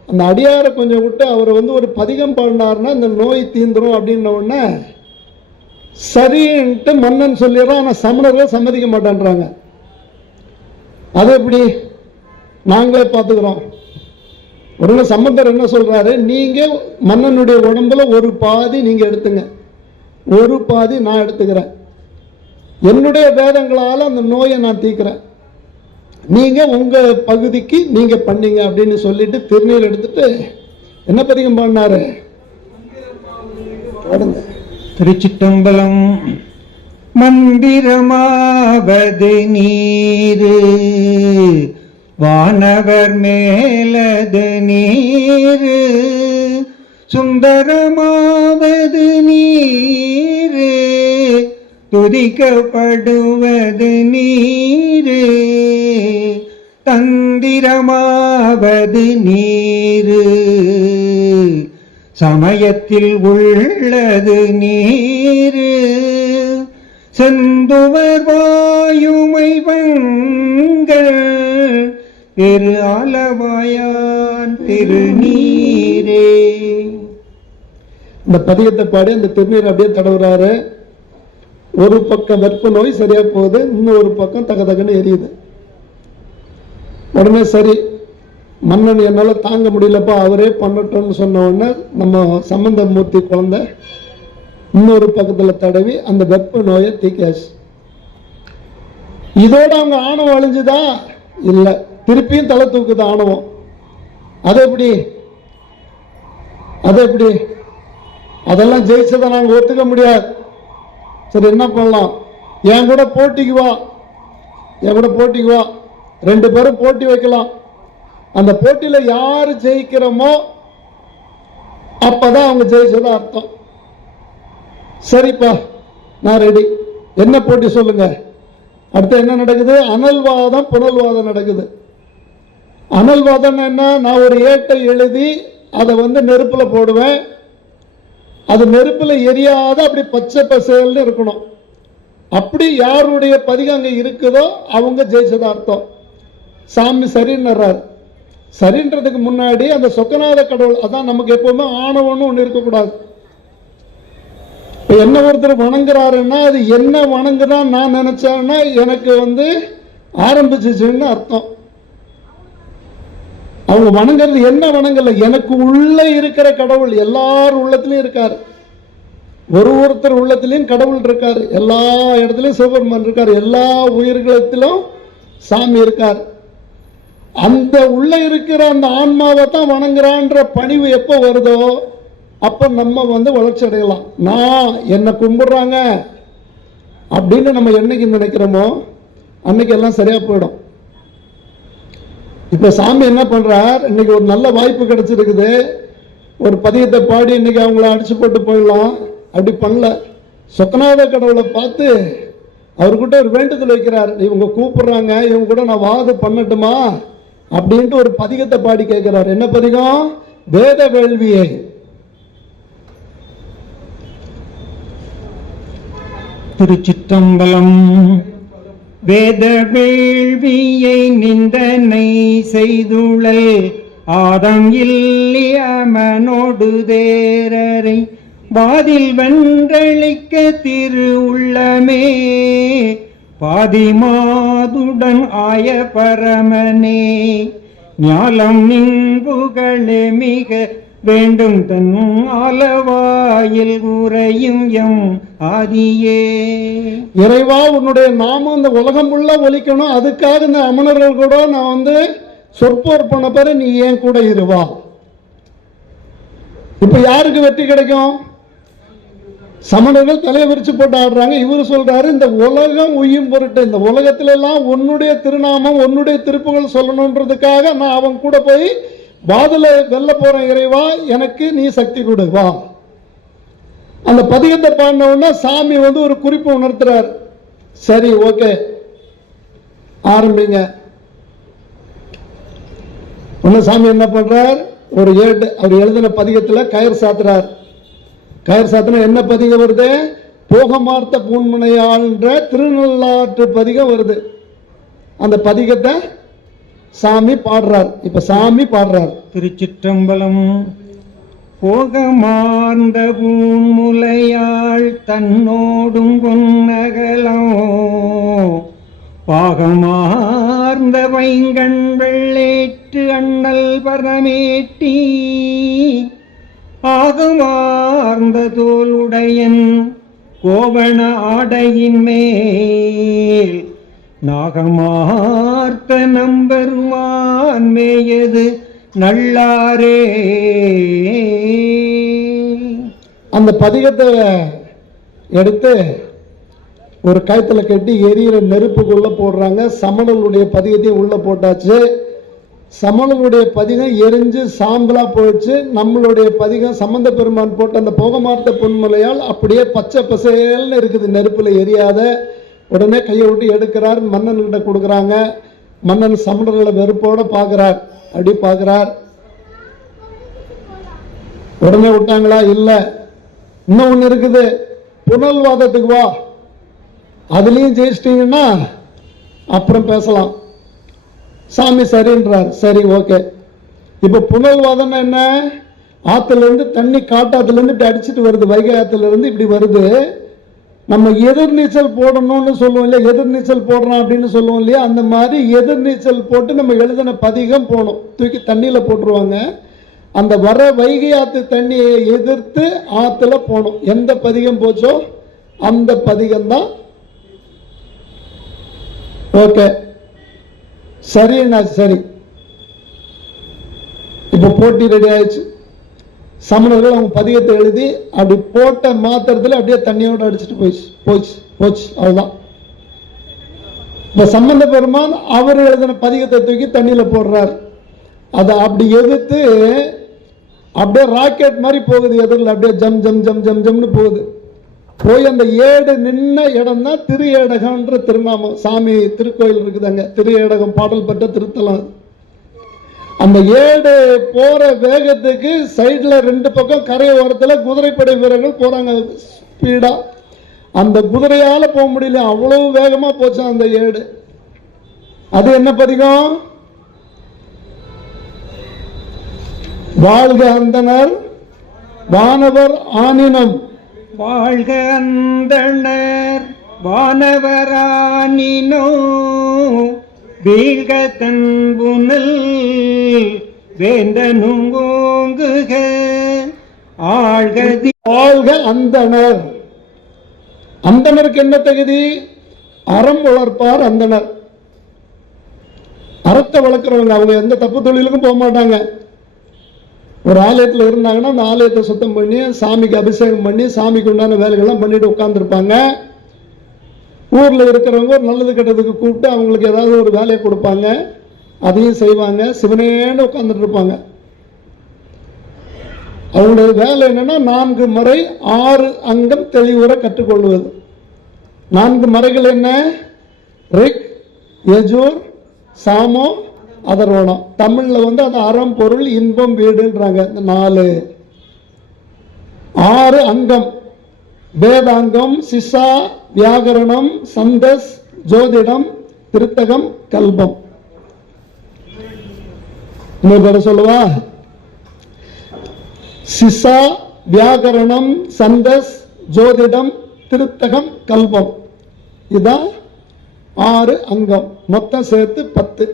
அந்த அடியாரை கொஞ்சம் விட்டு அவர் வந்து ஒரு பதிகம் பாடினார்னா இந்த நோய் தீந்துரும் அப்படின்ன உடனே சரின்ட்டு மன்னன் சொல்லிடுறான். ஆனா சமணர்கள் சம்மதிக்க மாட்டேன்றாங்க. அது எப்படி, நாங்களே பார்த்துக்கிறோம். உடனே சம்பந்தர் என்ன சொல்றாரு, நீங்க மன்னனுடைய உடம்புல ஒரு பாதி நீங்க எடுத்துங்க, ஒரு பாதி நான் எடுத்துக்கிறேன், என்னுடைய வேதங்களால அந்த நோயை நான் தீக்கிறேன், நீங்க உங்க பகுதிக்கு நீங்க பண்ணீங்க அப்படின்னு சொல்லிட்டு திருநீர் எடுத்துட்டு என்ன பதிகம் பண்ணாரு. திருச்சிட்டம்பலம். மந்திரமாவது நீரு வானவர் மேலது நீரு, சுந்தரமாவது நீரு துதிக்கப்படுவது நீரு, தந்திரமாவது நீரு சமயத்தில் உள்ளது நீரு, செந்துவர் வாயுமை வங்கள் திரு ஆலவாயான் திருநீரே. இந்த பதியத்தை பாடி அந்த திருநீர் அப்படியே தடவுறாரு. ஒரு பக்கம் வெப்ப நோய் சரியா போகுது, இன்னொரு பக்கம் தகதகன்னு எரியுது. உடனே சரி மன்னன் என்னால தாங்க முடியலப்பா அவரே பண்ணட்டும்னு சொன்ன உடனே நம்ம சம்பந்தமூர்த்தி குழந்தை இன்னொரு பக்கத்துல தடவி அந்த வெப்ப நோயை தீக்காச்சு. இதோட அவங்க ஆணவம் அழிஞ்சுதா? இல்ல, திருப்பியும் தலை தூக்குது ஆணவம். அது எப்படி, அது எப்படி, அதெல்லாம் ஜெயிச்சதை நாங்க ஒத்துக்க முடியாது. சரி என்ன பண்ணலாம், என் கூட போட்டிக்கு வா, என் கூட போட்டிக்கு வா, ரெண்டு பேரும் போட்டி வைக்கலாம். அந்த போட்டியில யாரு ஜெயிக்கிறோமோ அப்பதான் அவங்க ஜெயிச்சதா அர்த்தம். சரிப்பா நான் ரெடி, என்ன போட்டி சொல்லுங்க. அடுத்து என்ன நடக்குது, அனல்வாதம் புனல்வாதம் நடக்குது. அனல்வாதம் என்ன, நான் ஒரு ஏட்டை எழுதி அதை வந்து நெருப்புல போடுவேன், அது நெருப்புல எரியாத அப்படி பச்சை பசேல்னு இருக்கணும். அப்படி யாருடைய பதிகம் அங்க இருக்குதோ அவங்க ஜெயிச்சதா அர்த்தம். சாமி சரின்னுறாரு. சரின்றதுக்கு முன்னாடி அந்த சொக்கநாத கடவுள், அதான் நமக்கு எப்பவுமே ஆணவம்னு ஒண்ணு இருக்கக்கூடாது. என்ன ஒருத்தர் வணங்குறாருன்னா அது என்ன வணங்குறான்னு நான் நினைச்சேன்னா எனக்கு வந்து ஆரம்பிச்சுன்னு அர்த்தம். அவங்க வணங்குறது என்ன வணங்கல, எனக்கு உள்ள இருக்கிற கடவுள் எல்லார் உள்ளத்திலையும் இருக்காரு. ஒருத்தர் உள்ளத்திலையும் கடவுள் இருக்காரு, எல்லா இடத்துலயும் சிவபெருமான் இருக்காரு, எல்லா உயிர்களிலும் சாமி இருக்கார். அந்த உள்ள இருக்கிற அந்த ஆன்மாவை தான் வணங்குறான்ற பணிவு எப்போ வருதோ அப்ப நம்ம வந்து வளர்ச்சி அடையலாம். நான் என்ன கும்பிடுறாங்க அப்படின்னு நம்ம என்னைக்கு நினைக்கிறோமோ அன்னைக்கு எல்லாம் சரியா போயிடும். இப்ப சாமி என்ன பண்றார், இன்னைக்கு ஒரு நல்ல வாய்ப்பு கிடைச்சிருக்குது, ஒரு பதியத்தை பாடி இன்னைக்கு அவங்கள அடிச்சு போட்டு போயிடலாம். அப்படி பண்ணல, சொக்கநாத கடவுளை பார்த்து அவர்கிட்ட ஒரு வேண்டுதல் வைக்கிறார். இவங்க கூப்பிடுறாங்க, இவங்க கூட நான் வாது பண்ணட்டுமா அப்படின்ட்டு ஒரு பதிகத்தை பாடி கேட்கிறார். என்ன பதிகம், வேத வேள்வியை. திருச்சிற்றம்பலம். வேத வேள்வியை நிந்தனை செய்துள்ளல் ஆதம் இல்லியமனோடு தேரரை வாதில் வென்றளிக்க திரு உள்ளமே பாதிமாதுடன் ஆய பரமனே ஞாலம் நின்புகளே மிக வேண்டும் தன் ஆலவாயில் உரையும் எம் ஆதியே. இறைவா உன்னுடைய நாமம் இந்த உலகம் உள்ள ஒலிக்கணும், அதுக்காக இந்த அமணர்கள் கூட நான் வந்து சொற்போர் பண்ண பிற நீ ஏன் கூட இருவா. இப்ப யாருக்கு வெற்றி கிடைக்கும், சமணர்கள் தலையை விரிச்சு போட்டு ஆடுறாங்க. இவரு சொல்றாரு இந்த உலகம் உய்யும் பொருட்டு இந்த உலகத்துல எல்லாம் உன்னுடைய திருநாமம் உன்னுடைய திருப்புகள் சொல்லணுன்றதுக்காக நான் அவன் கூட போய் வாதுல வெல்ல போற இறைவா எனக்கு நீ சக்தி கொடு வா. அந்த பதிகத்தை பாடின உடனே சாமி வந்து ஒரு குறிப்பு உணர்த்துறார். சரி, ஓகே, ஆரம்பிங்க. ஒன்னு சாமி என்ன பண்றார், ஒரு ஏடு அவர் எழுதின பதிகத்துல கயிறு சாத்துறார். கயிறு சாத்தின என்ன பதிகம் வருது, போகமார்த்த பூன்முனையாள்ன்ற திருநள்ளாற்று பதிகம் வருது. அந்த பதிகத்தை சாமி பாடுறார். இப்ப சாமி பாடுறார். திருச்சிற்றம்பலம். போகமார்ந்த பூமுலையாள் தன்னோடும் பொன்னகலோ பாகமார்ந்த வைங்கண் வெள்ளேற்று அண்ணல் பரமேட்டி ஆகமார்ந்த தோளுடையன் கோவண ஆடையின் மேல் நாகமார்த்த நம்பெருமான் மேயது நல்லாரே. அந்த பதிகத்தை எடுத்து ஒரு கயத்துல கட்டி எரியிற நெருப்புக்குள்ள போடுறாங்க. சமணர்களுடைய பதிகத்தையும் உள்ள போட்டாச்சு. சமணர்களுடைய பதிகம் எரிஞ்சு சாம்பலா போயிடுச்சு. நம்மளுடைய பதிகம் சம்பந்த பெருமான் போட்ட அந்த போகமார்த்த பொன்மலையால் அப்படியே பச்சை பசேல்னு இருக்குது, நெருப்புல எரியாத. உடனே கையை விட்டு எடுக்கிறார், மன்னன் கிட்ட கொடுக்குறாங்க. மன்னன் சமணர்களை வெறுப்போட பார்க்கிறார். அப்படி பார்க்கிறார். உடனே விட்டாங்களா? இல்ல, இன்னும் ஒண்ணு இருக்குது, புனல்வாதத்துக்கு வா, அதுலயும் ஜெயிச்சிட்டீங்கன்னா அப்புறம் பேசலாம். சாமி சரின்றார். சரி, ஓகே. இப்ப புனல்வாதம் என்ன, ஆத்துல இருந்து தண்ணி காட்டாத்துல இருந்து இப்படி அடிச்சுட்டு வருது, வைகை ஆத்துல இருந்து இப்படி வருது. நம்ம எதிர்நீச்சல் போடணும்னு சொல்லுவோம் இல்லையா, எதிர்நீச்சல் போடுறோம் அப்படின்னு சொல்லுவோம் இல்லையா, அந்த மாதிரி எதிர்நீச்சல் போட்டு நம்ம எழுதின பதிகம் போகணும். தூக்கி தண்ணியில போட்டுருவாங்க. அந்த வர வைகை ஆத்து தண்ணியை எதிர்த்து ஆத்துல போகணும். எந்த பதிகம் போச்சோ அந்த பதிகம் தான். ஓகே, சரிண்ணா, சரி. இப்ப போட்டி ரெடி ஆயிடுச்சு. சமணர்கள் அவங்க பதிகத்தை எழுதி அப்படி போட்ட மாத்திரத்துல அப்படியே தண்ணியோட அடிச்சுட்டு போச்சு. அதுதான். இப்ப சம்பந்த பெருமான் அவர் எழுதின பதிகத்தை தூக்கி தண்ணியில போடுறார். அதை அப்படி எதிர்த்து அப்படியே ராக்கெட் மாதிரி போகுது, எதிரில் அப்படியே ஜம் ஜம் ஜம் ஜம் ஜம்னு போகுது. போய் அந்த ஏடு நின்ன இடம் தான் திரு ஏடகம்ன்ற திருநாமம். சாமி திருக்கோயில் இருக்குதாங்க, திரு ஏடகம் பாடல் பெற்ற திருத்தலம். அந்த ஏடு போற வேகத்துக்கு சைட்ல ரெண்டு பக்கம் கரை ஓரத்துல குதிரைப்படை வீரர்கள் போறாங்க ஸ்பீடா. அந்த குதிரையால போக முடியல, அவ்வளவு வேகமா போச்சு அந்த ஏடு. அது என்ன பதிகம்? வாழ்க அந்தனர் வானவர் ஆனினம். வாழ்க அந்தணர் வானவரானினோ வீழ்க தன்புனல் வேந்தனும் ஓங்குக ஆழ்கதி. வாழ்க அந்தணர். அந்தணருக்கு என்ன தகுதி? அறம் வளர்ப்பார் அந்தணர். அறத்தை வளர்க்குறவங்க. அவங்க எந்த தப்பு தொழிலுக்கும் போக மாட்டாங்க. ஒரு ஆலயத்தில் இருந்தாங்கன்னா அந்த ஆலயத்தை சுத்தம் பண்ணி சாமிக்கு அபிஷேகம் பண்ணி சாமிக்கு உண்டான வேலைகள்லாம் பண்ணிட்டு உட்காந்துருப்பாங்க. ஊரில் இருக்கிறவங்க ஒரு நல்லது கெட்டதுக்கு கூப்பிட்டு அவங்களுக்கு ஏதாவது ஒரு வேலையை கொடுப்பாங்க, அதையும் செய்வாங்க. சிவனேன்னு உட்காந்துட்டு இருப்பாங்க. அவங்களுடைய வேலை என்னன்னா 4 மறை 6 அங்கம் தெளிவுற கற்றுக்கொள்வது. 4 மறைகள் என்ன? ரிக், யஜூர், சாமோ, அதர்வனம். தமிழ்ல வந்து அது அறம், பொருள், இன்பம், வீடுன்றாங்க. இந்த 4. 6 அங்கம்: வேதாங்கம், சிசா, வியாகரணம், சந்தஸ், ஜோதிடம், திருத்தகம், கல்பம். இன்னொரு பேர சொல்லுவா? சிசா, வியாகரணம், சந்தஸ், ஜோதிடம், திருத்தகம், கல்பம். இதுதான் 6 அங்கம். மொத்தம் சேர்த்து 10.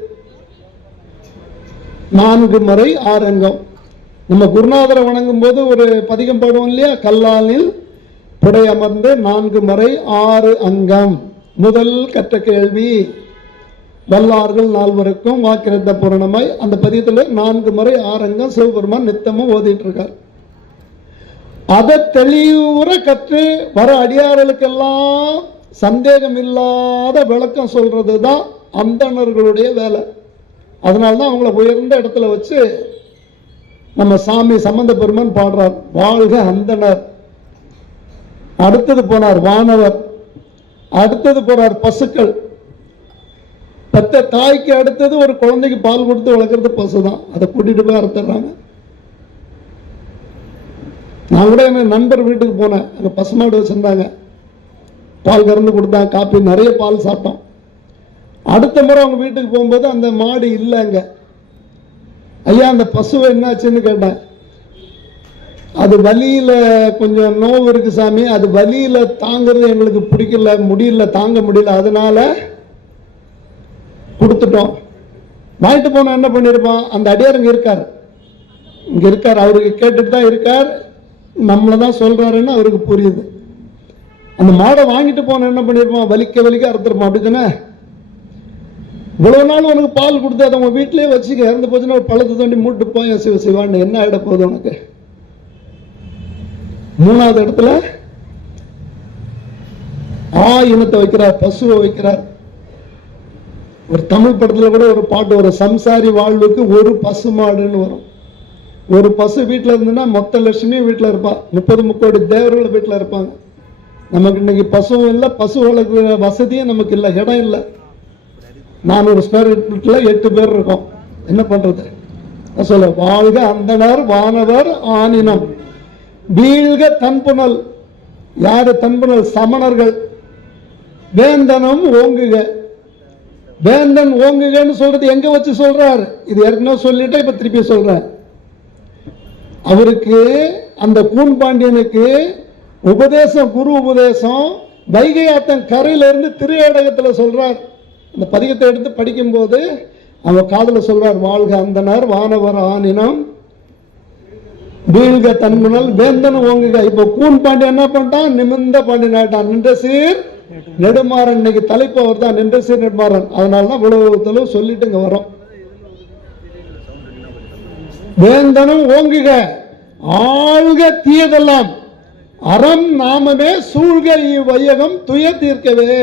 4 மறை 6 அங்கம். நம்ம குருநாதரை வணங்கும் போது ஒரு பதிகம் பாடுவோம் இல்லையா, கல்லாலில் புடை அமர்ந்து 4 மறை 6 அங்கம். முதல் கற்ற கேள்வி வல்லார்கள் 4வருக்கும் வாக்கிரத்த பூரணமாய். அந்த பதியத்தில் 4 மறை 6 அங்கம் சிவபெருமான் நித்தமும் ஓதிட்டு இருக்கார். அதை தெளிவுற கற்று வர அடியார்களுக்கெல்லாம் சந்தேகம் இல்லாத விளக்கம் சொல்றது தான் அந்தணர்களுடைய வேலை. அதனால்தான் அவங்கள உயர்ந்த இடத்துல வச்சு நம்ம சாமி சம்பந்த பெருமான் பாடுறார், வாழ்க அந்தனர். அடுத்தது போனார் வானவர், அடுத்தது போறார் பசுக்கள். பெத்த தாய்க்கு அடுத்தது ஒரு குழந்தைக்கு பால் கொடுத்து வளர்க்கறது பசு தான். அதை கூட்டிட்டு போய் அறுத்துறாங்க. நான் கூட என் நண்பர் வீட்டுக்கு போனேன், அங்கே பசுமாடு வச்சிருந்தாங்க, பால் கறந்து கொடுத்தாங்க, காப்பி நிறைய பால் சாப்பிட்டோம். அடுத்த முறை அவங்க வீட்டுக்கு போகும்போது அந்த மாடு இல்லைங்க. ஐயா அந்த பசுவை என்னாச்சுன்னு கேட்டேன். அது வலியில கொஞ்சம் நோவு இருக்கு சாமி, அது வலியில தாங்கிறது எங்களுக்கு பிடிக்கல, முடியல, தாங்க முடியல, அதனால கொடுத்துட்டோம். வாங்கிட்டு போன என்ன பண்ணிருப்பான், அந்த அடியார் இங்க இருக்கார், இங்க இருக்கார், அவருக்கு கேட்டுட்டு தான் இருக்கார், நம்மளை தான் சொல்றாருன்னு அவருக்கு புரியுது. அந்த மாடை வாங்கிட்டு போன என்ன பண்ணிருப்பான், வலிக்க வலிக்க அறுத்துருப்பான். அப்படித்தானே? இவ்வளவு நாள் உனக்கு பால் கொடுத்து அதை உங்க வீட்டிலேயே வச்சுக்க, இறந்து போச்சுன்னா ஒரு பழத்தை தோண்டி மூட்டு போய் சிவ சிவான்னு என்ன ஆயிட போகுது உனக்கு. மூணாவது இடத்துல இனத்தை வைக்கிறார், பசுவை வைக்கிறார். ஒரு தமிழ் படத்துல கூட ஒரு பாட்டு, ஒரு சம்சாரி வாழ்வுக்கு ஒரு பசு மாடுன்னு வரும். ஒரு பசு வீட்டில் இருந்துன்னா மொத்த லட்சுமியும் வீட்டில் இருப்பா, 30 முக்கோடி தேவர்கள் வீட்டில் இருப்பாங்க. நமக்கு இன்னைக்கு பசுவும் இல்லை, பசு வளர்க்குற வசதியும் நமக்கு இல்லை, இடம் இல்லை. 400 ஸ்கொயர் ஃபீட்ல 8 பேர் இருக்கோம், என்ன பண்றது சொல்ல. வாழ்க அந்தனர் வானவர் ஆனினம், வீழ்க தன்புணல். யாரு தன்புணல்? சமணர்கள். வேந்தனம் ஓங்குக. வேந்தன் ஓங்குகன்னு சொல்றது எங்க வச்சு சொல்றாரு? இது ஏற்கனவே சொல்லிட்டு இப்ப திருப்பி சொல்றேன். அவருக்கு அந்த கூன் பாண்டியனுக்கு உபதேசம், குரு உபதேசம் வைகை ஆத்தன் கரையில இருந்து திருவேடகத்துல சொல்றார். அந்த பதிகத்தை எடுத்து படிக்கும் போது அவன் காதல சொல்றார், வாழ்க அந்தனர் வானவர் ஆனினம் வீழ்க தன்முனல் வேந்தன் ஓங்குக. இப்ப கூன் பாண்டியன் என்ன பண்ணிட்டான்? நிமிர்ந்த பாண்டியன் ஆயிட்டான். நின்ற சீர் நெடுமாறன். இன்னைக்கு தலைப்பு அவர் தான், நின்ற சீர் நெடுமாறன். அதனாலதான் இவ்வளவு சொல்லிட்டு இங்க வரோம். வேந்தனும் ஓங்குக, ஆழ்க தீயதெல்லாம், அறம் நாமமே சூழ்க இவ்வையகம் துய தீர்க்கவே.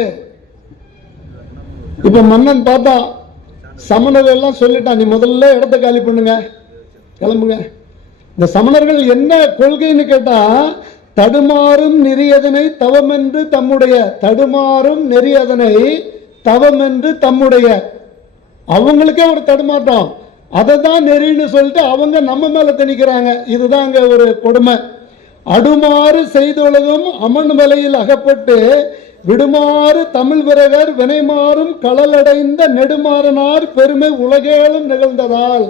இப்ப மன்னன் பார்த்தா சமணர்கள் எல்லாம் சொல்லிட்டான், நீ முதல்ல இடத்தை காலி பண்ணுங்க, கிளம்புங்க. இந்த சமணர்கள் என்ன கொள்கைன்னு கேட்டா, தடுமாறும் நெறியதனை தவம் என்று தம்முடைய, தடுமாறும் நெறியதனை தவம் என்று தம்முடைய. அவங்களுக்கே ஒரு தடுமாற்றம், அதை தான் நெறின்னு சொல்லிட்டு அவங்க நம்ம மேல திணிக்கிறாங்க. இதுதான் அங்க ஒரு கொடுமை. அடுமாறு செய்தொழுகும் அமன் வலையில் அகப்பட்டு விடுமாறு தமிழ் விரகர் வினைமாறும் களலடைந்த நெடுமாறனார் பெருமை உலகேலும் நிகழ்ந்ததால்.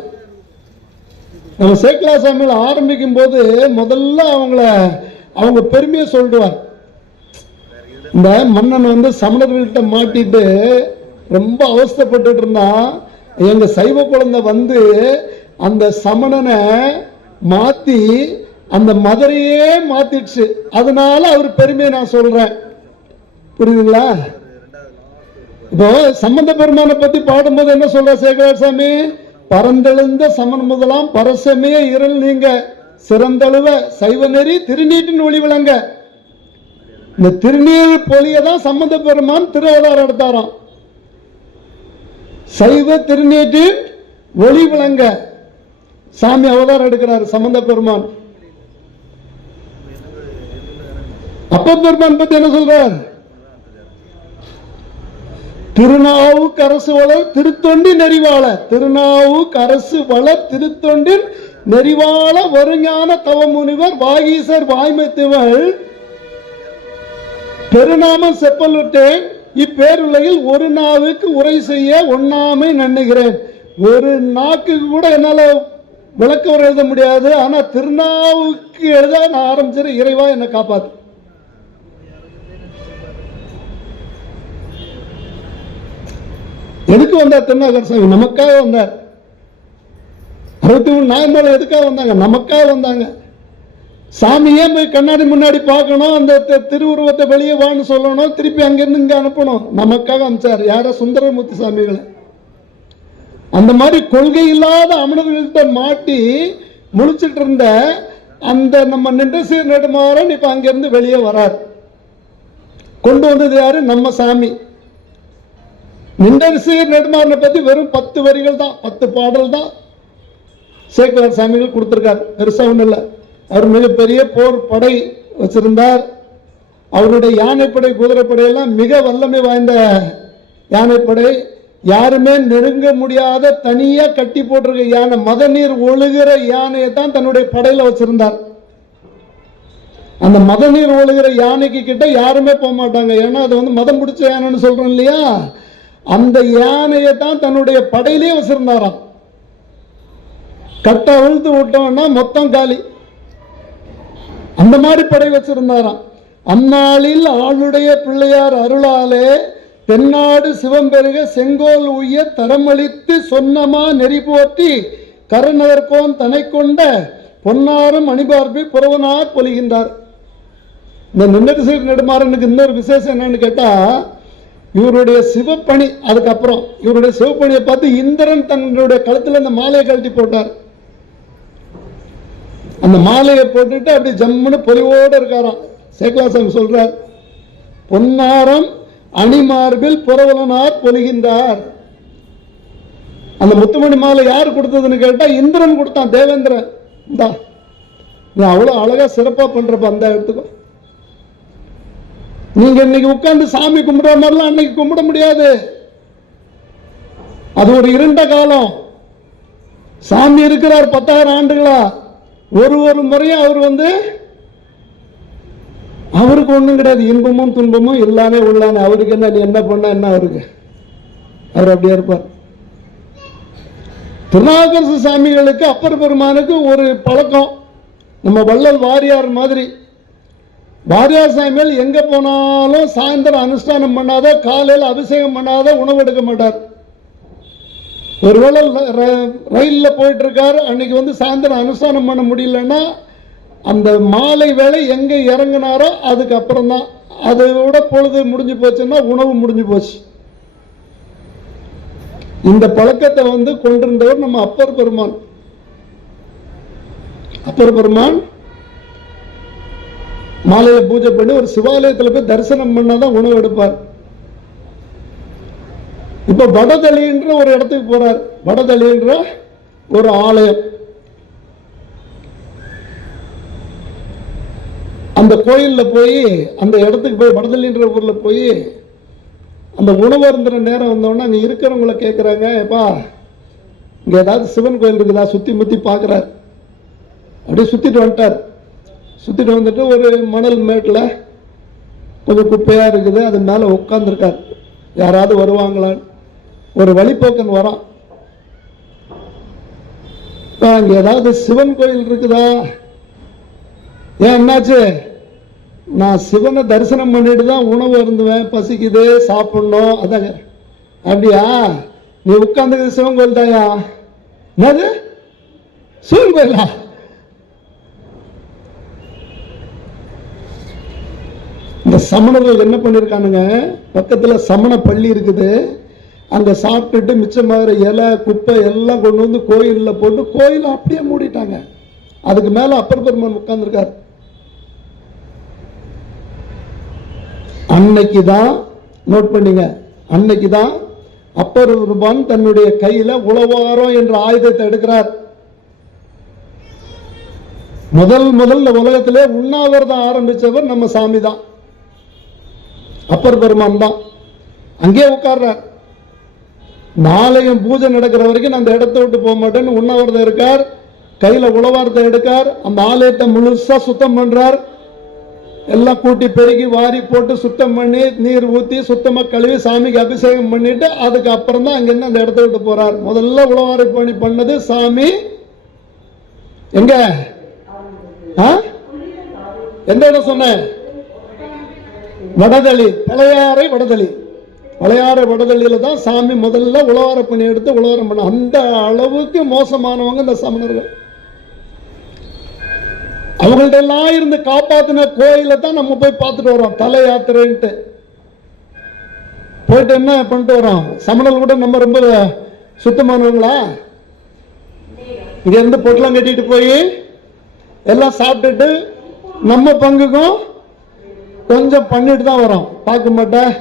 நம்ம சேக்கலா சாமியில் ஆரம்பிக்கும் போது முதல்ல அவங்க பெருமையை சொல்லுவார். இந்த மன்னன் சமணர்கள்ட்ட மாட்டிட்டு ரொம்ப அவஸ்தைப்பட்டு இருந்தான். எங்க சைவ குழந்தை அந்த சமணனை மாத்தி அந்த மதுரையே மாத்திடுச்சு, அதனால அவர் பெருமையை நான் சொல்றேன். புரியுதுங்களா? இப்போ சம்பந்த பெருமானை பத்தி பாடும்போது என்ன சொல்ற சேகரார் சாமி? பரந்தெழுந்த சமன் முதலாம் பரசமே இருள் நீங்க சிறந்தழுவ சைவ நெறி திருநீட்டின் ஒளி விளங்க. இந்த திருநீர் பொலியதான் சம்பந்த பெருமான் திருவள்ளார் எடுத்தாராம். சைவ திருநீட்டின் ஒளி விளங்க சாமி அவதாரம் எடுக்கிறார் சம்பந்த பெருமான். அப்ப பெருமான் பத்தி என்ன சொல்றார்? திருநாவுக்கு அரசு வளர் திருத்தொண்டி நெறிவாள, திருநாவுக்கு அரசு வளர் திருத்தொண்டின் நெறிவாள வருஞான தவ முனிவர் வாகீசர் வாய்மைத்துவள் பெருநாமம் செப்பலுட்டேன் இப்பேருலகில் ஒரு நாவுக்கு உரை செய்ய ஒண்ணாமை நண்ணுகிறேன். ஒரு நாக்கு கூட என்னால விளக்க உரை எழுத முடியாது, ஆனா திருநாவுக்கு எழுத நான் ஆரம்பிச்சிரு, இறைவா என்னை காப்பாத்து. எதுக்கு வந்தார் திருநாகர் சாமி? நமக்காக வந்தார். 63 நாயன்மார்கள் எதுக்காக வந்தாங்க? நமக்காக வந்தாங்க. சாமி ஏன் போய் கண்ணாடி முன்னாடி பார்க்கணும், அந்த திருவுருவத்தை வெளியே வான்னு சொல்லணும், திருப்பி அங்கிருந்து இங்க அனுப்பணும்? நமக்காக அனுப்பிச்சார். யார? சுந்தரமூர்த்தி சாமிகளை. அந்த மாதிரி கொள்கை இல்லாத அமணர்கள்ட்ட மாட்டி முழிச்சிட்டு இருந்த அந்த நம்ம நின்ற சீர் நெடுமாறன் இப்ப அங்கிருந்து வெளியே வரார். கொண்டு வந்தது யாரு? நம்ம சாமி. நின்ற சீர் நெடுமாறனை பத்தி வெறும் 10 வரிகள் தான், 10 பாடல் தான். சேக்கிழார் சாமிகள் கொடுத்திருக்கார். பெருசா ஒண்ணு இல்லை. அவர் மிகப்பெரிய போர் படை வச்சிருந்தார். அவருடைய யானைப்படை குதிரைப்படையெல்லாம் மிக வல்லமை வாய்ந்த யானைப்படை. யாருமே நெருங்க முடியாத தனியா கட்டி போட்டிருக்க யானை, மத நீர் ஒழுகிற யானையை தான் தன்னுடைய படையில வச்சிருந்தார். அந்த மத நீர் ஒழுகிற யானைக்கு கிட்ட யாருமே போக மாட்டாங்க. ஏன்னா அது வந்து மதம் பிடிச்ச யானைன்னு சொல்றோம் இல்லையா, அந்த யானையை தான் தன்னுடைய படையிலே வச்சிருந்தாராம். கட்ட அழுத்து விட்டோம்னா மொத்தம் காலி. அந்த மாதிரி படை வச்சிருந்தாராம். அந்நாளில் ஆளுடைய பிள்ளையார் அருளாலே தென்னாடு சிவம்பெருக செங்கோல் உய்ய தரமளித்து சொன்னமா நெறி போற்றி கருநகர்கோன் தனை கொண்ட பொன்னாரும் அணிபார்பி புறவனார் பொலிகின்றார். இந்த நின்னடிசை நெடுமாறனுக்கு இன்னொரு விசேஷம் என்னன்னு கேட்டா, இவருடைய சிவப்பணி, அதுக்கப்புறம் இவருடைய சிவப்பணியை பார்த்து இந்திரன் தன்னுடைய கழுத்துல அந்த மாலையை கழட்டி போட்டார். அந்த மாலையை போட்டுட்டு அப்படி ஜம்முன்னு பொலிவோடு இருக்காராம். சேக்கலாசன் சொல்றார், பொன்னாரம் அணிமார்பில் புறவலனார் பொலிகின்றார். அந்த முத்துமணி மாலை யார் கொடுத்ததுன்னு கேட்டா இந்திரன் கொடுத்தான், தேவேந்திரன். இந்தா நீ அவ்வளவு அழகா சிறப்பா பண்றப்ப அந்த இடத்துக்கு நீங்க இன்னைக்கு உட்கார்ந்து சாமி கும்பிடுற மாதிரிலாம் அன்னைக்கு கும்பிட முடியாது. அது ஒரு இருண்ட காலம். சாமி இருக்கிறார் 10,000 ஆண்டுகளா. ஒரு முறையும் அவர் வந்து அவருக்கு ஒண்ணும் கிடையாது, இன்பமும் துன்பமும் எல்லாமே உள்ளான. அவருக்கு என்ன, நீ என்ன பண்ண என்ன, அவருக்கு அவர் அப்படியே இருப்பார். திருநாவுக்கரசு சாமிகளுக்கு அப்பர் பெருமானுக்கு ஒரு பழக்கம், நம்ம வள்ளல் வாரியார் மாதிரி. வாரியார் சாமிகள் எங்க போனாலும் சாயந்தரம் அனுஷ்டானம் பண்ணாத, காலையில் அபிஷேகம் பண்ணாத உணவு எடுக்க மாட்டார். ஒருவேளை ரயிலில் போயிட்டு இருக்காரு, அன்னைக்கு வந்து சாயந்தரம் அனுஷ்டானம் பண்ண முடியலன்னா அந்த மாலை வேலை எங்க இறங்கினாரோ அதுக்கப்புறம் தான். அதோட பொழுது முடிஞ்சு போச்சுன்னா உணவு முடிஞ்சு போச்சு. இந்த பழக்கத்தை வந்து கொண்டிருந்தவர் நம்ம அப்பர் பெருமான். அப்பர் பெருமான் மாலையில பூஜை பண்ணி ஒரு சிவாலயத்தில் போய் தரிசனம் பண்ணாதான் உணவு எடுப்பார். இப்ப வடதளின்ற ஒரு இடத்துக்கு போறார். வடதளின்ற ஒரு ஆலயம். அந்த கோயில்ல போய் அந்த இடத்துக்கு போய் வடதளின்ற ஊர்ல போய் அந்த உணவு அருந்துற நேரம் வந்தோடனே அங்க இருக்கிறவங்கள கேட்கிறாங்க, எப்பா இங்க ஏதாவது சிவன் கோயில் இருக்குதா? சுத்தி முத்தி பாக்குறார். அப்படியே சுத்திட்டு வந்துட்டார். சுத்திட்டு வந்துட்டு ஒரு மணல் மேட்டில் கொஞ்சம் குப்பையா இருக்குது, அது மேல உட்கார்ந்துருக்கார். யாராவது வருவாங்களான்னு ஒரு வழிபோக்கன் வரான். அங்க ஏதாவது சிவன் கோயில் இருக்குதா? ஏன் என்னாச்சு? நான் சிவனை தரிசனம் பண்ணிட்டு தான் உணவு அருந்துவேன், பசிக்குது சாப்பிடணும். அதாங்க. அப்படியா? நீ உட்கார்ந்து சிவன் கோயில் தாயா? என்னது சிவன் கோயிலா? இந்த சமணர்கள் என்ன பண்ணிருக்கானுங்க, பக்கத்துல சமண பள்ளி இருக்குது, அங்க சாப்பிட்டுட்டு மிச்சமாகிற இலை குப்பை எல்லாம் கொண்டு வந்து கோயில்ல போட்டு கோயிலை அப்படியே மூடிட்டாங்க. அதுக்கு மேல அப்பர் பெருமான் உட்கார்ந்துருக்கார். அன்னைக்குதான் நோட் பண்ணீங்க, அன்னைக்குதான் அப்பர் பெருமான் தன்னுடைய கையில உளவாரம் என்ற ஆயுதத்தை எடுக்கிறார். முதல்ல உலகத்திலே உண்ணாவிரதம் ஆரம்பிச்சவர் நம்ம சாமி தான், அப்பர் பெருமான் தான். அங்கே உட்கார்றார். நாளையும் பூஜை நடக்கிற வரைக்கும் நான் அந்த இடத்த விட்டு போக மாட்டேன்னு உண்ணாவிரதம் இருக்கார். கையில உளவாரத்தை எடுக்கார். அந்த ஆலயத்தை முழுசா சுத்தம் பண்றார். எல்லாம் கூட்டி பெருகி வாரி போட்டு சுத்தம் பண்ணி நீர் ஊத்தி சுத்தமா கழுவி சாமிக்கு அபிஷேகம் பண்ணிட்டு அதுக்கு அப்புறம் தான் அங்கிருந்து அந்த இடத்த விட்டு போறார். முதல்ல உளவாரி பணி பண்ணது சாமி எங்க? எந்த இடம் சொன்ன? வடதளி, பழையாறை வடதளி. பழையாறை வடதளியில தான் சாமி முதல்ல உழவார பணி எடுத்து உழவாரம் பண்ண. அந்த அளவுக்கு மோசமானவங்க இந்த சமணர்கள். அவங்கள்ட்ட எல்லாம் இருந்து காப்பாத்தின கோயில தான் நம்ம போய் பார்த்துட்டு வரோம். தலை யாத்திரைன்ட்டு போயிட்டு என்ன பண்ணிட்டு வரோம்? சமணர்கள் கூட நம்ம ரொம்ப சுத்தமானவங்களா? இங்க இருந்து பொட்டலம் கட்டிட்டு போய் எல்லாம் சாப்பிட்டுட்டு நம்ம பங்குக்கும் கொஞ்சம் பண்ணிட்டு தான் வரோம். பார்க்க மாட்டேன்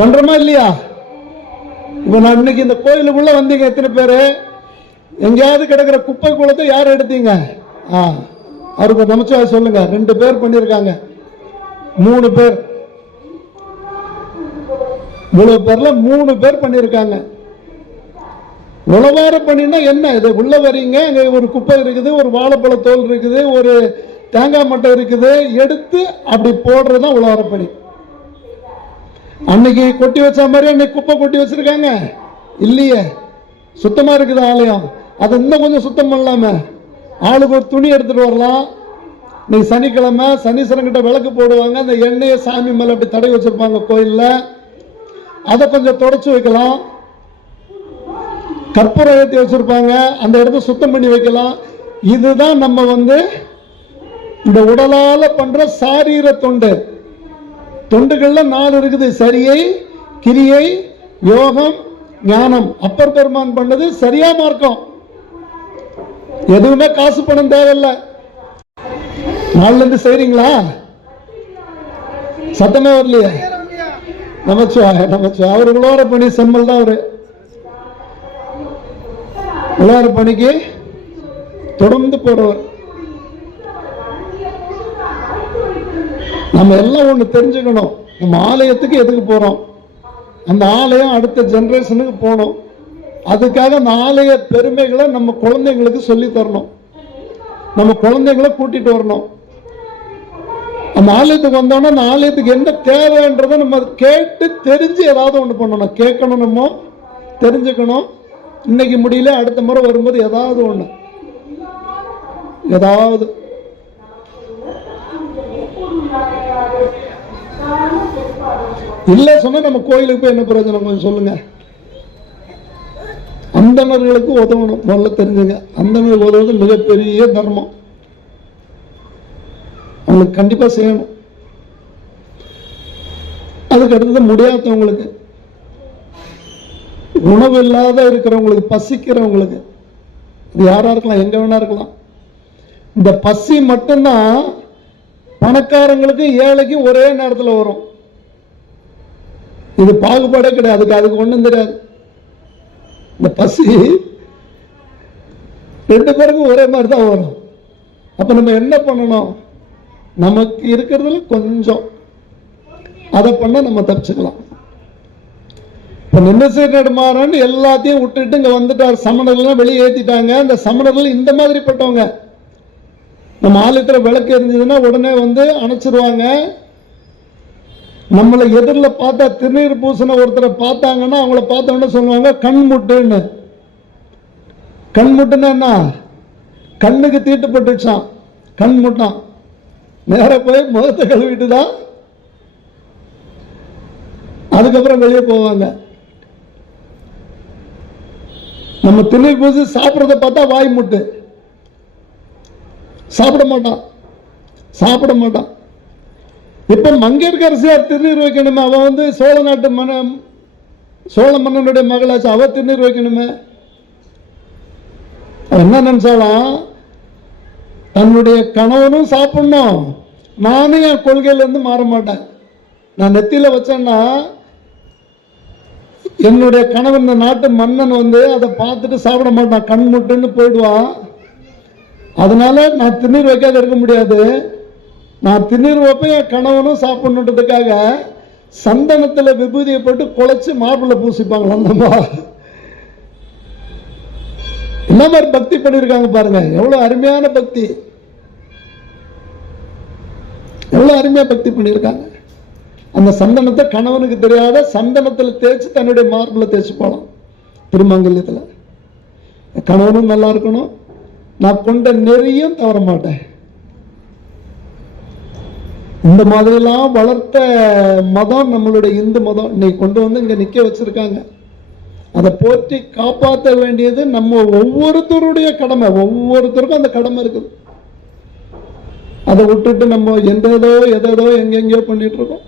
பண்றோமா இல்லையா? இப்ப நான் இன்னைக்கு இந்த கோயிலுக்குள்ள வந்தீங்க எத்தனை பேரு? எங்கேயாவது கிடக்கிற குப்பை குளத்தை யார் எடுத்தீங்க? அவருக்கு நமச்சிவாய் சொல்லுங்க. 2 பேர் பண்ணியிருக்காங்க, 3 பேர், இவ்வளவு பேர்ல 3 பேர் பண்ணியிருக்காங்க. உழவார பண்ணினா என்ன? இது உள்ள வரீங்க, அங்க ஒரு குப்பை இருக்குது, ஒரு வாழைப்பழ தோல் இருக்குது, ஒரு தேங்காய் மட்டை இருக்குது, எடுத்து அப்படி போடுறதுதான் உழவார பணி. அன்னைக்கு கொட்டி வச்ச மாதிரி அன்னைக்கு குப்பை கொட்டி வச்சிருக்காங்க இல்லையே? சுத்தமா இருக்குது ஆலயம். அதை இன்னும் கொஞ்சம் சுத்தம் பண்ணலாம, ஆளுக்கு ஒரு துணி எடுத்துட்டு வரலாம். இன்னைக்கு சனிக்கிழமை சனீஸ்வரன் கிட்ட விளக்கு போடுவாங்க, அந்த எண்ணெயை சாமி மேல அப்படி தடவி வச்சிருப்பாங்க கோயில்ல, அதை கொஞ்சம் தொடச்சு வைக்கலாம். கற்பூரம் ஏற்றி வச்சிருப்பாங்க, அந்த இடத்த சுத்தம் பண்ணி வைக்கலாம். இதுதான் நம்ம இந்த உடலால பண்ற சாரீர தொண்டு. தொண்டுகள்ல 4 இருக்குது: சரியை, கிரியை, யோகம், ஞானம். அப்பர் பெருமான் பண்ணது சரியா மார்க்கம். எதுவுமே காசு பணம் தேவையில்லை. நாள்ல இருந்து செய்றீங்களா? சத்தமே வரலையே. நமச்சிவாய நமச்சிவாய. அவர் உழவார பணி செம்மல் தான். அவரு உழவார பணிக்கு தொடர்ந்து போறவர். நம்ம எல்லாம் ஒண்ணு தெரிஞ்சுக்கணும். நம்ம ஆலயத்துக்கு எதுக்கு போறோம்? அந்த ஆலயம் அடுத்த ஜெனரேஷனுக்கு போகணும். அதுக்காக அந்த ஆலய பெருமைகளை நம்ம குழந்தைங்களுக்கு சொல்லி தரணும். நம்ம குழந்தைங்களை கூட்டிட்டு வரணும். அந்த ஆலயத்துக்கு வந்தோம்னா அந்த ஆலயத்துக்கு என்ன தேவைன்றதை நம்ம கேட்டு தெரிஞ்சு ஏதாவது ஒண்ணு பண்ணணும். கேட்கணும், நம்ம தெரிஞ்சுக்கணும். இன்னைக்கு முடியல, அடுத்த முறை வரும்போது ஏதாவது ஒண்ணு, ஏதாவது இல்ல சொன்னா நம்ம கோயிலுக்கு போய் என்ன பிரயோஜனம்? கொஞ்சம் சொல்லுங்க. அந்தணர்களுக்கு உதவணும், முதல்ல தெரிஞ்சுங்க. அந்தணர்களுக்கு உதவுவது மிகப்பெரிய தர்மம். அவங்களுக்கு கண்டிப்பா செய்யணும். அதுக்கு அடுத்தது முடியாதவங்களுக்கு, உணவு இல்லாத இருக்கிறவங்களுக்கு, பசிக்கிறவங்களுக்கு, யாரா இருக்கலாம், எங்க வேணா இருக்கலாம். இந்த பசி மட்டும்தான் பணக்காரங்களுக்கு ஏழைக்கு ஒரே நேரத்தில் வரும். இது பாகுபாடே கிடையாது. அதுக்கு ஒண்ணும் தெரியாது. இந்த பசி 2 பேருக்கும் ஒரே மாதிரி தான் வரும். அப்ப நம்ம என்ன பண்ணணும்? நமக்கு இருக்கிறதுல கொஞ்சம் அதை பண்ண நம்ம தப்பிச்சுக்கலாம். இப்ப நின்னசேர் நெடுமாறன் எல்லாத்தையும் விட்டுட்டு இங்க வந்துட்டார். சமணர்கள் வெளியே ஏத்திட்டாங்க. அந்த சமணர்கள் இந்த மாதிரி பட்டவங்க. நம்ம ஆலயத்தில் விளக்கு எரிஞ்சதுன்னா உடனே அணைச்சிருவாங்க. நம்மளை எதிரில் பார்த்தா திருநீர் பூசண ஒருத்தரை பார்த்தாங்கன்னா அவங்கள பார்த்தோன்னு சொல்லுவாங்க கண்முட்டுன்னு. கண்முட்டுன்னா என்ன? கண்ணுக்கு தீட்டுப்பட்டுச்சான், கண்முட்டான். நேர போய் முகத்தை கழுவிட்டு தான் அதுக்கப்புறம் வெளியே போவாங்க. நம்ம திருநீர் பூசி சாப்பிட்றத பார்த்தா வாய் முட்டு, சாப்பிட மாட்டான், சாப்பிட மாட்டான். இப்ப மங்கையர்க்கரசியார் திருநீர் வைக்கணுமே, அவ சோழ நாட்டு சோழ மன்னனுடைய மகளாச்சு, அவ திருநீர் வைக்கணுமே. என்ன நினைச்சாலாம், தன்னுடைய கணவனும் சாப்பிடணும், நானும் என் கொள்கையில இருந்து மாற மாட்டேன். நான் நெத்தியில வச்சேன்னா என்னுடைய கணவன், இந்த நாட்டு மன்னன் அதை பார்த்துட்டு சாப்பிட மாட்டான், கண் முட்டுன்னு போயிடுவான். அதனால நான் திருநீர் வைக்காத இருக்க முடியாது. நான் திருநீர் வைப்பேன், என் கணவனும் சாப்பிடணுன்றதுக்காக சந்தனத்தில் விபூதியை போட்டு குழைச்சு மார்பில் பூசிப்பாங்களா. அந்தம்மா என்ன மாதிரி பக்தி பண்ணியிருக்காங்க பாருங்க. எவ்வளவு அருமையான பக்தி, எவ்வளவு அருமையா பக்தி பண்ணியிருக்காங்க. அந்த சந்தனத்தை கணவனுக்கு தெரியாத சந்தனத்தில் தேய்ச்சி தன்னுடைய மார்பில் தேய்ச்சி போகலாம். திருமங்கல்யத்தில் கணவனும் நல்லா இருக்கணும், நான் கொண்ட நெறியும் தவற மாட்டேன். இந்த மாதிரிலாம் வளர்த்த மதம் நம்மளுடைய இந்து மதம். இன்னைக்கு கொண்டு இங்க நிக்க வச்சிருக்காங்க. அதை போற்றி காப்பாற்ற வேண்டியது நம்ம ஒவ்வொருத்தருடைய கடமை. ஒவ்வொருத்தருக்கும் அந்த கடமை இருக்குது. அதை விட்டுட்டு நம்ம எதேதோ எங்கெங்கயோ பண்ணிட்டு இருக்கோம்.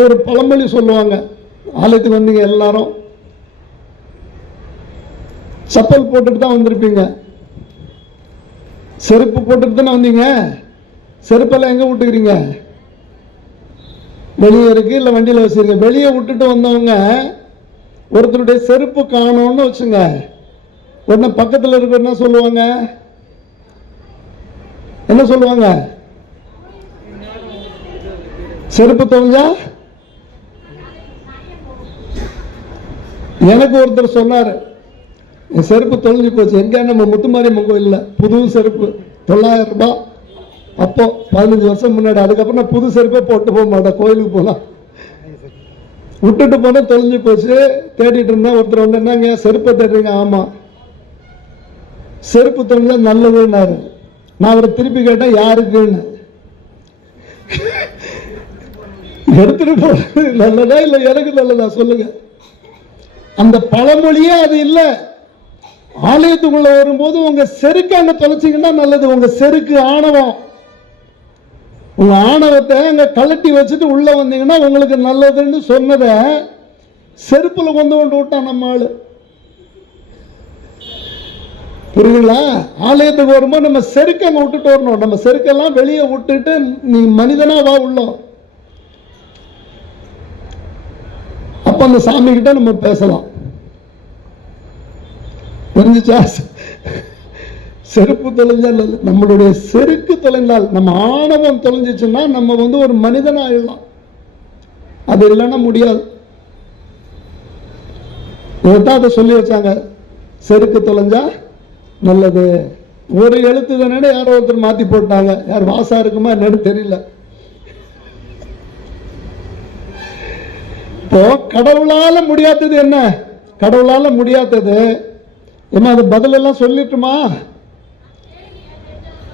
ஒரு பழமொழி சொல்லுவாங்க, ஆலயத்துக்கு வந்தீங்க எல்லாரும் செப்பல் போட்டுட்டு தான் வந்திருப்பீங்க, செருப்பு போட்டுட்டு தானே வந்தீங்க. செருப்பெல்லாம் எங்க விட்டுக்கிறீங்க? வெளியே இருக்கு, இல்ல வண்டியில வச்சிருக்க. வெளியே விட்டுட்டு வந்தவங்க ஒருத்தருடைய செருப்பு காணோம்னு வச்சுங்க, உடனே பக்கத்தில் இருக்க என்ன சொல்லுவாங்க? என்ன சொல்லுவாங்க? செருப்பு தொலைஞ்சா? எனக்கு ஒருத்தர் சொன்னார், என் செருப்பு தொலைஞ்சு போச்சு. எங்க? நம்ம முத்துமாரியம்மன் கோயில்ல புது செருப்பு 900 ரூபாய். அப்போ 15 வருஷம் முன்னாடி. அதுக்கப்புறம் நான் புது செருப்பே போட்டு போக மாட்டேன். கோயிலுக்கு போனா விட்டுட்டு போன தொலைஞ்சு போச்சு. தேடிட்டு இருந்தேன். ஒருத்தர் வந்து, என்னங்க செருப்பை தேடுறீங்க? ஆமா, செருப்பு தொலைஞ்சா நல்லதுன்னாரு. நான் அவரை திருப்பி கேட்டேன், யாருக்குன்னு. எடுத்துட்டு போறது நல்லதா இல்ல எனக்கு நல்லதா சொல்லுங்க? அந்த பழமொழியே அது இல்ல. ஆலயத்துக்குள்ள வரும்போது உங்க செருக்கு அங்க தொலைச்சிங்கன்னா நல்லது. உங்க செருக்கு ஆணவம், உங்க ஆணவத்தை அங்க கலட்டி வச்சுட்டு உள்ள வந்தீங்கன்னா உங்களுக்கு நல்லதுன்னு சொன்னத செருப்புல கொண்டு விட்டான் நம்ம ஆளு. புரியுதுங்களா? ஆலயத்துக்கு வரும்போது நம்ம செருக்க அங்க விட்டுட்டு வரணும். நம்ம செருக்கெல்லாம் வெளியே விட்டுட்டு நீ மனிதனா வா உள்ள. அப்ப அந்த சாமி கிட்ட நம்ம பேசலாம். புரிஞ்சுச்சா? செருப்பு தொலைஞ்சால் நம்மளுடைய செருக்கு தொலைந்தால், நம்ம ஆணவம் தொலைஞ்சிச்சுன்னா நம்ம வந்து ஒரு மனிதன் ஆயிடலாம். அது இல்லைன்னா முடியாது. இதைத்தான் அதை சொல்லி வச்சாங்க, செருக்கு தொலைஞ்சா நல்லது. ஒரு எழுத்து தானே யாரோ ஒருத்தர் மாத்தி போட்டாங்க. யார் வாசா இருக்குமா என்னன்னு தெரியல. இப்போ கடவுளால முடியாதது என்ன? கடவுளால முடியாதது என்ன? அது பதில் எல்லாம் சொல்லிட்டுமா?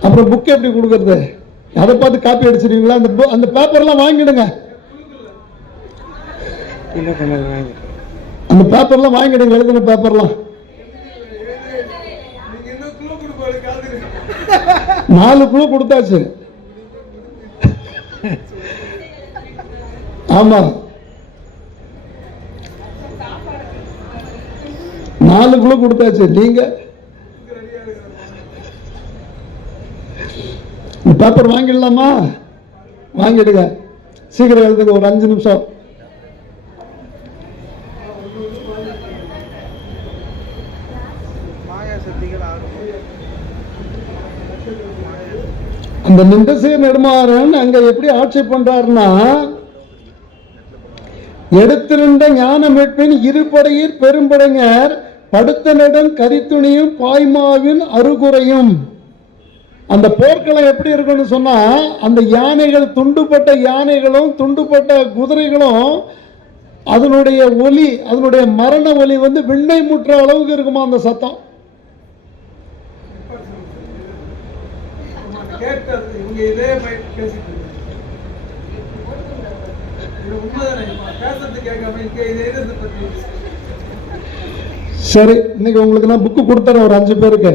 அப்புறம் புக் எப்படி கொடுக்கறது? அதை பார்த்து காப்பி அடிச்சிருவீங்களா? அந்த பேப்பர்லாம் வாங்கிடுங்க. அந்த பேப்பர்லாம் வாங்கிடுங்க, எழுதின பேப்பர்லாம். 4 குழு கொடுத்தாச்சு. ஆமா, 4 குழு கொடுத்தாச்சு. நீங்க பேப்பர் வாங்கிடலாமா? வாங்கிடுங்க, சீக்கிரம் எழுதுங்க. ஒரு 5 நிமிஷம். அந்த நிந்தசே நெடுமாறன் அங்க எப்படி ஆட்சி பண்றாருன்னா, எடுத்திருந்த ஞான மீட்பின் இருபடையீர் பெரும்படைஞர் படுத்த நெடும் கரித்துணியும் பாய்மாவின் அருகுறையும். அந்த போர்க்களம் எப்படி இருக்குன்னு சொன்னா, அந்த யானைகள், துண்டுபட்ட யானைகளும் துண்டுபட்ட குதிரைகளும், அதனுடைய ஒலி, அதனுடைய மரண ஒலி வந்து விண்ணை முற்ற அளவுக்கு இருக்குமா அந்த சத்தம். சரி, இன்னைக்கு உங்களுக்கு நான் புக்கு கொடுத்துறேன் ஒரு 5 பேருக்கு.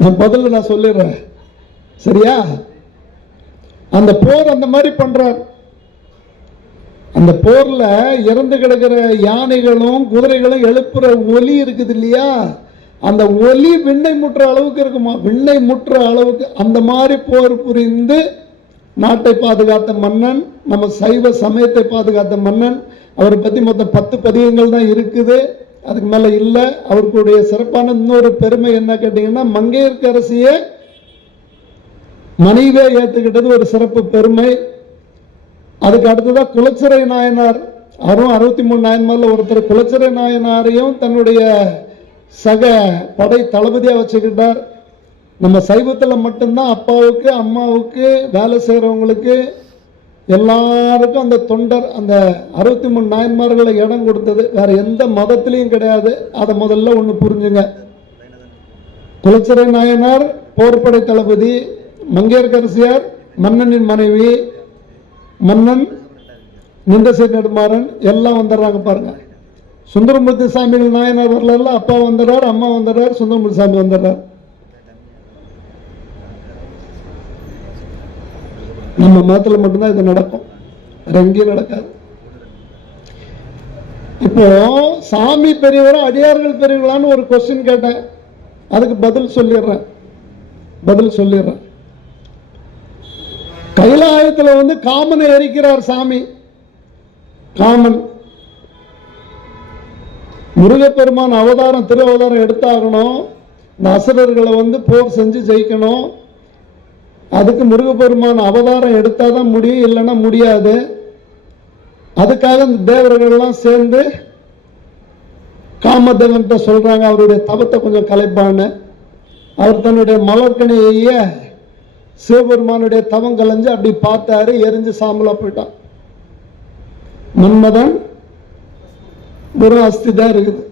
நான் பதில் நான் சொல்லிடுறேன், சரியா? அந்த போர் அந்த மாதிரி பண்றார். அந்த போர்ல இறந்து கிடக்கிற யானைகளும் குதிரைகளும் எழுப்புற ஒலி இருக்குது இல்லையா, அந்த ஒலி விண்ணை முற்ற அளவுக்கு இருக்குமா, விண்ணை முற்ற அளவுக்கு. அந்த மாதிரி போர் புரிந்து நாட்டை பாதுகாத்த மன்னன், நம்ம சைவ சமயத்தை பாதுகாத்த மன்னன். அவரை பத்தி மொத்தம் 10 பதிகங்கள் தான் இருக்குது, அதுக்கு மேல இல்ல. அவருடைய சிறப்பான இன்னொரு பெருமை என்ன கேட்டீங்கன்னா, மங்கையர்க்கரசிய மனைவியை ஏற்றுக்கிட்டது ஒரு சிறப்பு பெருமை. அதுக்கு அடுத்ததான் குலச்சிறை நாயனார். 63 நாயன்மார்ல ஒருத்தர் குலச்சிறை நாயனாரையும் தன்னுடைய சக படை தளபதியா வச்சுக்கிட்டார். நம்ம சைவத்துல மட்டும்தான் அப்பாவுக்கு அம்மாவுக்கு வேலை செய்யறவங்களுக்கு எல்லாருக்கும் அந்த தொண்டர், அந்த 63 நாயன்மார்களை இடம் கொடுத்தது. வேற எந்த மதத்திலையும் கிடையாது. அதை முதல்ல ஒண்ணு புரிஞ்சுங்க. குலச்சிறை நாயனார் போர்படை தளபதி, மங்கையர்க்கரசியார் மன்னனின் மனைவி, மன்னன் நிந்தசை நெடுமாறன் எல்லாம் வந்துடுறாங்க பாருங்க. சுந்தரமூர்த்தி சாமிகள் நாயனார் வரல, அப்பா வந்துடுறார், அம்மா வந்துடுறார், சுந்தரமூர்த்தி சாமி வந்துடுறார். நம்ம மதத்தில் மட்டும்தான் இது நடக்கும், வேற எங்கேயும் நடக்காது. இப்போ சாமி பெரியவரா அடியார்கள் பெரியவர்களான்னு ஒரு கொஸ்டின் கேட்டேன். அதுக்கு பதில் சொல்லிடுறேன். கைலாயத்தில் வந்து காமனை எரிக்கிறார் சாமி. காமன் முருகப்பெருமான் அவதாரம் திரு அவதாரம் எடுத்தாகணும். இந்த அசுரர்களை வந்து போர் செஞ்சு ஜெயிக்கணும். அதுக்கு முருகப்பெருமான் அவதாரம் எடுத்தாதான் முடியும், இல்லைன்னா முடியாது. அதுக்காக இந்த தேவர்கள்லாம் சேர்ந்து காமதேவன்கிட்ட சொல்றாங்க அவருடைய தவத்தை கொஞ்சம் கலைப்பான்னு. அவர் தன்னுடைய மலர்கனிய சிவபெருமானுடைய தவம் கலைஞ்சு அப்படி பார்த்தாரு, எரிஞ்சு சாம்பலா போயிட்டான். மன்மதன் ஒரு அஸ்தி தான் இருக்குது.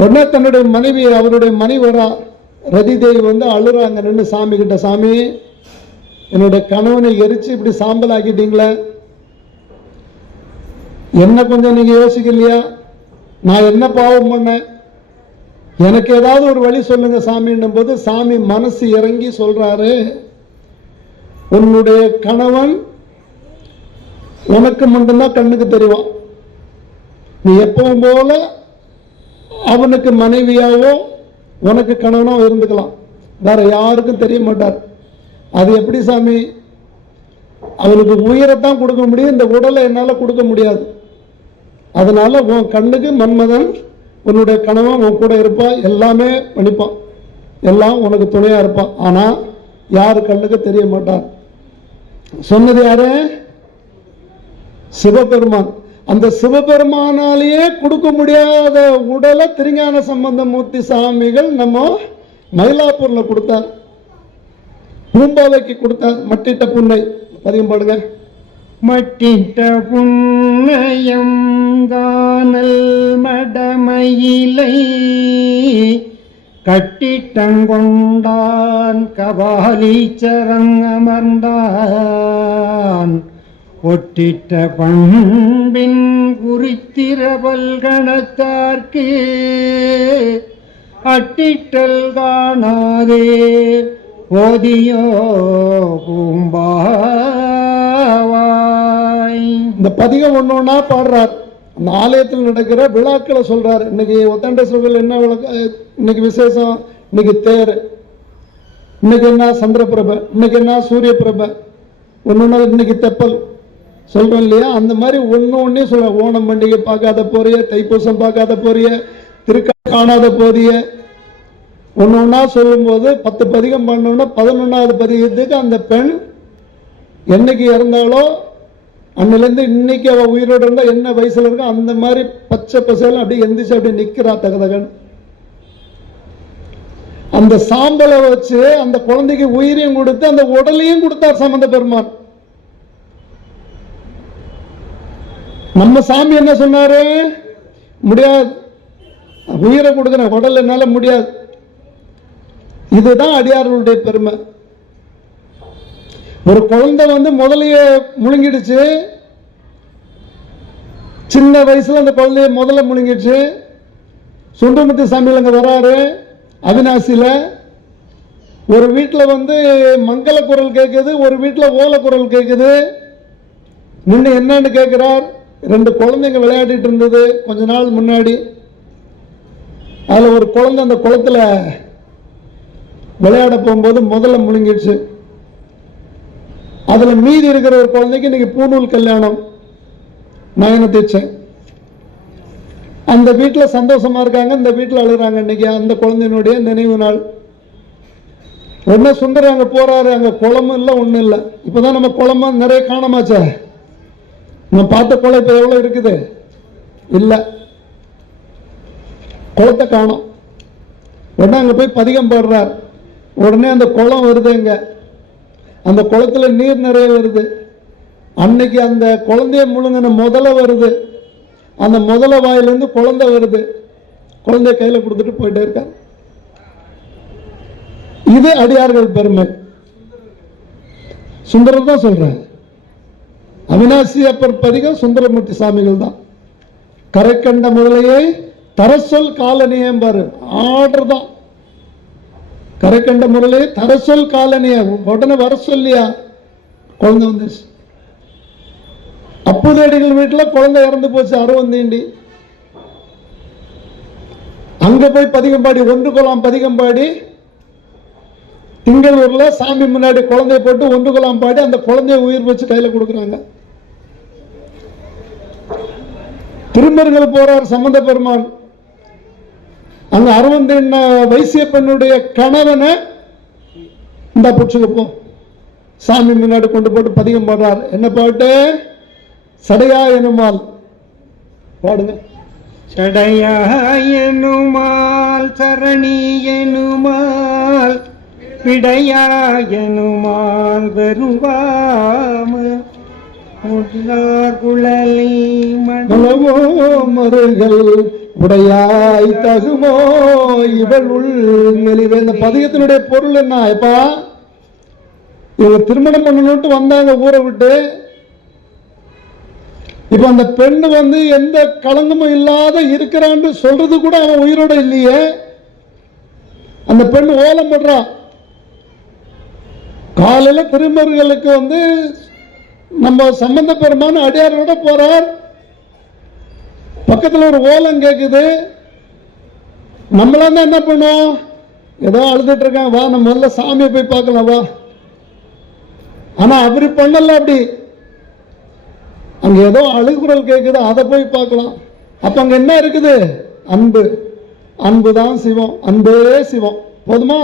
உடனே தன்னுடைய மனைவி, அவருடைய மனைவரா ரதி தேவி வந்து அழுறாங்க நின்று சாமி கிட்ட, சாமி என்னுடைய கணவனை எரிச்சு இப்படி சாம்பல் ஆக்கிட்டீங்களே, என்ன கொஞ்சம் நீங்க யோசிக்கலையா? நான் என்ன பாவம் பண்ணேன், எனக்கு ஏதாவது ஒரு வழி சொல்லுங்க சாமின்னும் போது சாமி மனசு இறங்கி சொல்றாரு, உன்னுடைய கணவன் உனக்கு மட்டும்தான் கண்ணுக்கு தெரியும். நீ எப்பவும் போல அவனுக்கு மனைவியாவோ உனக்கு கணவனோ இருந்துக்கலாம், வேற யாருக்கும் தெரிய மாட்டார். அது எப்படி சாமி? அவனுக்கு உயிரைத்தான் கொடுக்க முடியும், இந்த உடலை என்னால கொடுக்க முடியாது. அதனால உன் கண்ணுக்கு மன்மதன் உன்னுடைய கணவன் உன் கூட இருப்பான், எல்லாமே பண்ணிப்பான், எல்லாம் உனக்கு துணையா இருப்பான். ஆனா யாரு கண்ணுக்கு தெரிய மாட்டான். சொன்னது யாரு? சிவபெருமான். அந்த சிவபெருமானாலேயே கொடுக்க முடியாத உடலை திருஞான சம்பந்த மூர்த்தி சாமிகள் நம்ம மயிலாப்பூர்ல கொடுத்தார், பூம்பாவைக்கு கொடுத்தார். மட்டிட்ட புன்னை பதியம் பாடுங்க. மட்டிட்ட புன்னையம் கானல் மடமயிலை கட்டிட்டங்கொண்டான் கபாலீச்சரங் அமர்ந்தான் ஒட்டிட்ட பண்பின் குறித்திர பல்கணத்தார்க்கு அட்டிட்டல் காணாதே ஓதியோ பூம்பாவாய். இந்த பதிகம் ஒன்னொன்னா பாடுறார். அந்த ஆலயத்தில் நடக்கிற விழாக்களை சொல்றாரு. இன்னைக்கு ஒத்தண்ட சுவில் என்ன விளக்க, இன்னைக்கு விசேஷம், இன்னைக்கு தேர், இன்னைக்கு என்ன சந்திரபிரபை, இன்னைக்கு என்ன சூரிய பிரபை, ஒன்னொன்னா இன்னைக்கு தெப்பல் சொல்றோம் இல்லையா? அந்த மாதிரி ஒன்னொன்னே சொல்ற. ஓணம் பண்டிகை பார்க்காத போறிய, தைப்பூசம் பார்க்காத போறிய, திருக்காண காணாத போறிய, ஒன்னொன்னா சொல்லும் போது 10 பதிகம் பண்ணோம்னா 11வது பதிகத்துக்கு அந்த பெண் என்னைக்கு இறந்தாலோ அன்னிலேருந்து இன்னைக்கு அவ உயிரோடு இருந்தா என்ன வயசுல இருக்கோ அந்த மாதிரி பச்சை பசையில அப்படியே எந்திரிச்சு அப்படி நிக்கிறா தகதகன். அந்த சாம்பலை வச்சு அந்த குழந்தைக்கு உயிரையும் கொடுத்து அந்த உடலையும் கொடுத்தார் சம்பந்த பெருமான். நம்ம சாமி என்ன சொன்னாரு? முடியாது, உயிரை கொடுக்குறேன், உடல் என்னால முடியாது. இதுதான் அடியார்களுடைய பெருமை. ஒரு குழந்தை வந்து முதலைய முழுங்கிடுச்சு, சின்ன வயசுல அந்த குழந்தைய முதல்ல முழுங்கிடுச்சு. சுந்தரமூர்த்தி சாமியில் அங்க வராரு அவினாசியில. ஒரு வீட்டில் வந்து மங்கள குரல் கேட்குது, ஒரு வீட்டில் ஓல குரல் கேட்குது. நின்று என்னன்னு கேட்கிறார். 2 குழந்தைங்க விளையாடிட்டு இருந்தது கொஞ்ச நாள் முன்னாடி. அதுல ஒரு குழந்தை அந்த குளத்துல விளையாட போகும்போது முதல்ல முழுங்கிடுச்சு. அதுல மீதி இருக்கிற ஒரு குழந்தைக்கு இன்னைக்கு பூநூல் கல்யாணம், நயன தீட்சை. அந்த வீட்டில் சந்தோஷமா இருக்காங்க, இந்த வீட்டில் அழுகிறாங்க. இன்னைக்கு அந்த குழந்தையினுடைய நினைவு நாள். உடனே சுந்தரம் அங்க போறாரு. அங்க குளமும் இல்லை, ஒண்ணும் இல்லை. இப்பதான் நம்ம குளமா நிறைய காணமாச்சே. நம்ம பார்த்த குளம் இப்ப எவ்வளவு இருக்குது? இல்ல, குளத்தை காணோம். உடனே அங்க போய் பதிகம் பாடுறார். உடனே அந்த குளம் வருது. எங்க அந்த குளத்துல நீர் நிறைய வருது. அன்னைக்கு அந்த குழந்தைய முழுங்கின முதல்ல வருது. அந்த முதல வாயிலிருந்து குழந்தை வருது. குழந்தைய கையில கொடுத்துட்டு போயிட்டே இருக்கார். இது அடியார்கள் பெருமை. சுந்தரம் தான் சொல்றேன். அவினாசி அப்பர் பதிகம் சுந்தரமூர்த்தி சாமிகள் தான். கரை கண்ட முதலையை தரசொல் காலனியம் பாரு, ஆர்டர் தான். கரை கண்ட முறையை தரசொல் காலனிய உடனே வர சொல்லியா குழந்தை வந்துச்சு. அப்போதையடிகள் வீட்டில் குழந்தை இறந்து போச்சு, அருவந்தீண்டி. அங்க போய் பதிகம்பாடி, ஒன்று குலாம் பதிகம்பாடி, திங்களூர்ல சாமி முன்னாடி குழந்தைய போட்டு ஒன்று குலாம் பாடி அந்த குழந்தைய உயிர் வச்சு கையில கொடுக்குறாங்க. திருமருகல் போறார் சம்பந்த பெருமான். அங்க அரவந்தன் வைசிய பெண்ணுடைய கணவனை இந்த புடிச்சுக்கப்போ சாமி முன்னாடி கொண்டு போட்டு பதிகம் பாடுறார். என்ன பாட்டு? சடையா எனுமால் பாடுங்க. சடையா எனுமால் சரணி எனுமால் விடையா எனுமால் வெறுவாம குழலி மனமோ மருகள் உடையாய் தகுமோ இவள் உள் மெலிவே. இந்த பதிகத்தினுடைய பொருள் என்ன? எப்பா இவங்க திருமணம் பண்ணணும்ட்டு வந்தாங்க ஊரை விட்டு. இப்ப அந்த பெண்ணு எந்த களங்கமும் இல்லாத இருக்கிறான்னு சொல்றது கூட அவன் உயிரோட இல்லையே. அந்த பெண் ஓலம் படுறா. காலையில திருமருகளுக்கு நம்ம சம்பந்த பெருமான அடியாரோட போறார். பக்கத்தில் ஒரு ஓலம் கேட்குது. நம்மளாம் என்ன பண்ணுவோம்? ஏதோ அழுதுட்டு இருக்கான், வா நம்ம முதல்ல சாமியை போய் பார்க்கலாம் வா. ஆனா அப்படி பண்ணல. அப்படி அங்க ஏதோ அழுகுரல் கேட்குது, அதை போய் பார்க்கலாம். அப்ப அங்க என்ன இருக்குது? அன்பு. அன்பு தான் சிவம். அன்பே சிவம். போதுமா?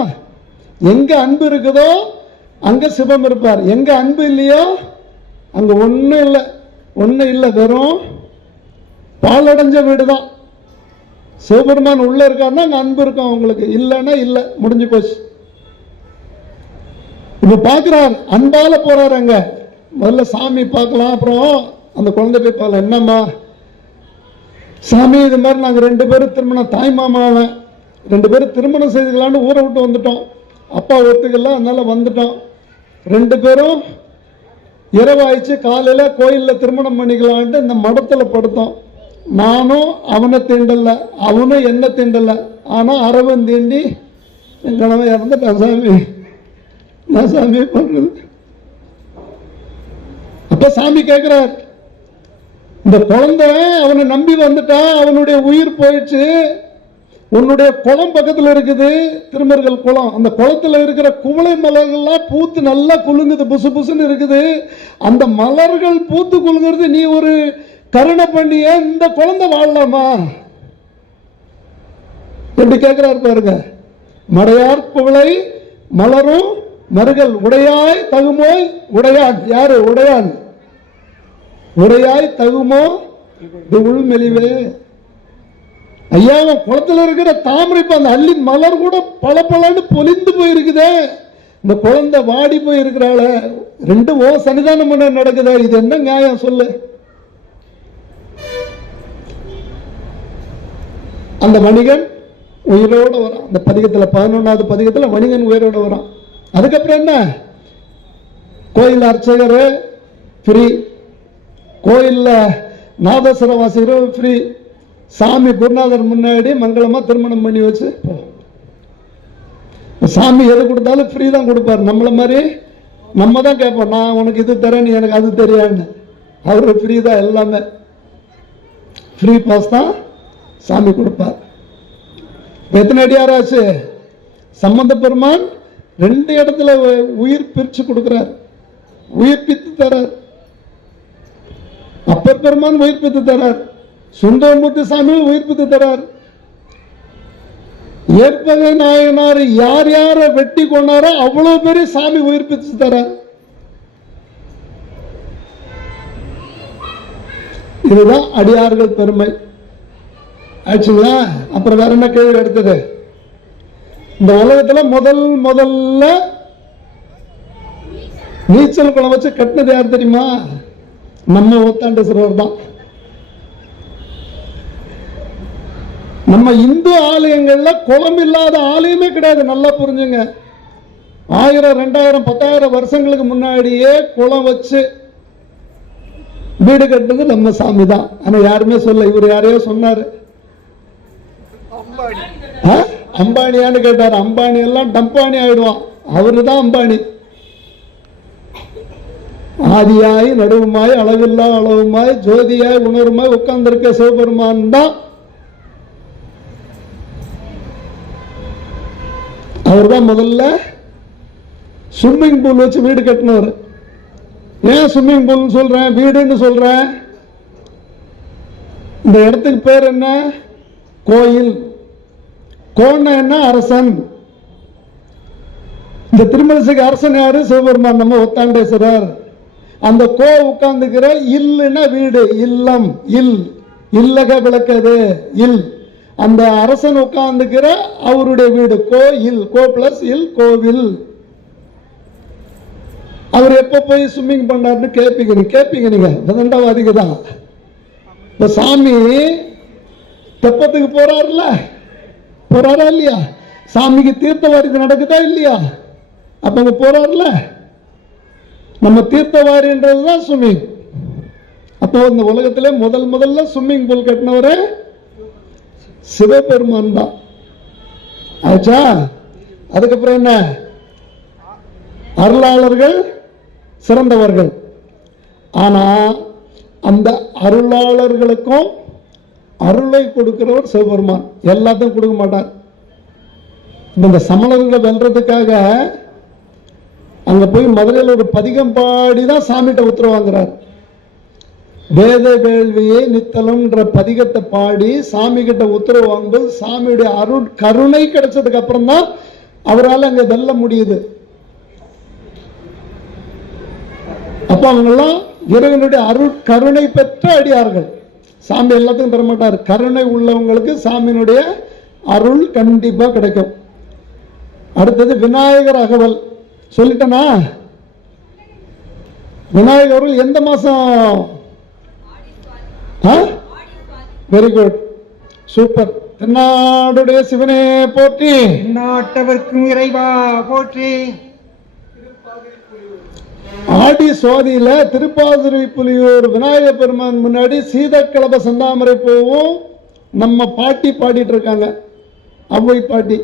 எங்க அன்பு இருக்குதோ அங்க சிவம் இருப்பார். எங்க அன்பு இல்லையோ அங்க ஒன்றும் இல்லை. ஒன்றும் இல்லை, வெறும் பாலடைஞ்ச வீடு தான். சிவபெருமான் உள்ள இருக்காருன்னா அங்க அன்பு இருக்கும். அவங்களுக்கு இல்லைன்னா இல்லை, முடிஞ்சு போச்சு. இப்ப பார்க்கிறார், அன்பால போறாரு. அங்க முதல்ல சாமி பார்க்கலாம், அப்புறம் அந்த குழந்தை போய் பார்க்கலாம். என்னம்மா சாமி, இது மாதிரி நாங்க 2 பேரும் திருமணம், தாய் மாமாவன் 2 பேரும் திருமணம் செய்துக்கலான்னு ஊரை விட்டு வந்துட்டோம். அப்பா ஒத்துக்கல, அதனால வந்துட்டோம். 2 பேரும் இரவாயிச்சு, காலையில கோயில்ல திருமணம் பண்ணிக்கலான்ட்டு இந்த மடத்துல படுத்தோம். நானும் அவனை தீண்டல, அவனும் என்ன தீண்டல. ஆனா அரவன் தீண்டி என் கணவன் இறந்துட்டான். சாமி, நான் சாமி பண்றது. அப்ப சாமி கேட்கிறார், இந்த குழந்தை அவனை நம்பி வந்துட்டா, அவனுடைய உயிர் போயிடுச்சு. உன்னுடைய குளம் பக்கத்தில் இருக்குது, திருமருகல் குளம். அந்த குளத்தில் இருக்கிற குவளை மலர்கள்லாம் பூத்து நல்லா குலுங்குது, புசு புசுன்னு இருக்குது. அந்த மலர்கள் பூத்து குலுங்குறது நீ ஒரு கருணை பண்ணிய, இந்த குழந்தை வாழலாமா? எப்படி கேட்கிறார் பாருங்க. மடையார் குவளை மலரும் மருகல் உடையாய் தகுமோய். உடையான் யாரு? உடையான். உடையாய் தகுமோ இது உள் மெலிவே. ஐயா, குளத்துல இருக்கிற தாமரை அந்த அள்ளி மலர் கூட பல பலன்னு பொலிந்து போயிருக்குதே. இந்த குழந்தை வாடி போய் இருக்கிறாள. 2 சன்னிதானம் பண்ண நடக்குதா? இது என்ன நியாயம் சொல்லு? அந்த வணிகன் உயிரோட வரான். அந்த பதிகத்துல 11வது பதிகத்துல வணிகன் உயிரோட வரான். அதுக்கப்புறம் என்ன? கோயில் அர்ச்சகர் ஃப்ரீ, கோயில்ல நாதஸ்வர வாசிகர் ஃப்ரீ. சாமி குருநாதர் முன்னாடி மங்களமா திருமணம் பண்ணி வச்சு சாமி எது கொடுத்தாலும் ஃப்ரீ தான் கொடுப்பாரு. நம்மள மாதிரி நம்ம தான் கேட்போம், நான் உனக்கு இது தரேன், நீ எனக்கு அது தெரியான்னு. அவரு ஃப்ரீ தான், எல்லாமே ஃப்ரீ பாஸ் தான் சாமி கொடுப்பார். எத்தனை அடியாராச்சு? சம்பந்த பெருமான் 2 இடத்துல உயிர் பிரிச்சு கொடுக்கிறார், உயிர்ப்பித்து தரார். அப்பர் பெருமான் உயிர்ப்பித்து தரார், சுந்தரமூர்த்தி சாமிகள் உயிர்ப்பித்து தரார். ஏற்பகை நாயனார் யார் யார வெட்டி கொண்டாரோ அவ்வளவு பெரிய சாமி உயிர்ப்பித்து தரார். இதுதான் அடியார்கள் பெருமை ஆச்சுங்களா? அப்புறம் வேற என்ன கேள்வி எடுத்தது? இந்த உலகத்துல முதல்ல நீச்சல் குளம் வச்சு கட்டினது யார் தெரியுமா? நம்ம ஓத்தாண்டேஸ்வரர் தான். நம்ம இந்து ஆலயங்கள்ல குளம் இல்லாத ஆலயமே கிடையாது. நல்லா புரிஞ்சுங்க. 1000, 2000, 10,000 வருஷங்களுக்கு முன்னாடியே குளம் வச்சு வீடு கட்டுறது நம்ம சாமி தான். ஆனா யாருமே சொல்ல. இவர் யாரையோ சொன்னாரு, அம்பானியான்னு கேட்டாரு. அம்பானி எல்லாம் டம்பானி ஆயிடுவான். அவரு தான் அம்பானி. ஆதியாய் நடுவுமாய் அளவில்லா அளவுமாய் ஜோதியாய் உணர்வுமாய் உட்கார்ந்திருக்க சிவபெருமான் தான். அவர் தான் முதல்ல ஸ்விம்மிங் பூல் வச்சு வீடு கட்டினவர். ஏன் ஸ்விம்மிங் பூல் சொல்றேன், வீடுன்னு சொல்றேன்? இந்த இடத்துக்கு பேர் என்ன? கோயில். கோன்னா என்ன? அரசன். இந்த திருமணிசைக்கு அரசன் யாரு? சிவபெருமான், நம்ம ஒத்தாண்டேஸ்வரர். அந்த கோ உட்கார்ந்துக்கிற இல்லுன்னா வீடு, இல்லம், இல், இல்லக விளக்கது, இல். அந்த அரசன் உட்கார்ந்துக்கிற அவருடைய வீடு கோயில். கோ பிளஸ் இல், கோவில். அவர் எப்ப போய் ஸ்விம்மிங் பண்ணாருன்னு கேட்பீங்க நீங்க, விதண்டாவாதிக்கு தான். இப்ப சாமி தெப்பத்துக்கு போறாரா இல்லையா? சாமிக்கு தீர்த்தவாரி நடக்குதா இல்லையா? அப்ப அங்க போறாருல, நம்ம தீர்த்தவாரின்றதுதான் ஸ்விம்மிங். அப்போ இந்த உலகத்திலே முதல்ல ஸ்விம்மிங் பூல் கட்டினவரே சிவபெருமான் தான். ஆச்சா? அதுக்கப்புறம் என்ன? அருளாளர்கள் சிறந்தவர்கள். ஆனா அந்த அருளாளர்களுக்கும் அருளை கொடுக்கிறவர் சிவபெருமான். எல்லாத்தையும் கொடுக்க மாட்டார். இந்த சமணர்களை வெல்றதுக்காக அங்க போய் மதுரையில் ஒரு பதிகம் பாடிதான் சாமிகிட்ட உத்தரவு வாங்குறார். வேத வேள்வியை நித்தலம்ன்ற பதிகத்தை பாடி சாமி கிட்ட உத்தரவு வாங்கும்போது சாமியுடைய அருள் கருணை கிடைச்சதுக்கு அப்புறம் தான் அவரால் அங்க வெல்ல முடியுது. அப்ப அவங்கெல்லாம் இறைவனுடைய அருள் கருணை பெற்ற அடியார்கள். சாமி எல்லாத்தையும் தர மாட்டார். கருணை உள்ளவங்களுக்கு சாமியினுடைய அருள் கண்டிப்பா கிடைக்கும். அடுத்தது விநாயகர் அகவல் சொல்லிட்டனா? விநாயகர் அருள் எந்த மாசம்? Very good, super. தென்னாடுடைய சிவனே போற்றி, நாட்டவர்க்கும் இறைவா போற்றி. ஆடி சுவாதியில திருப்பாதிரி புலியூர் விநாயகர் பெருமான் முன்னாடி சீதக்கலப செந்தாமரை பூவும் நம்ம பாட்டி பாடிட்டு இருக்காங்க, அவ்வை பாட்டி.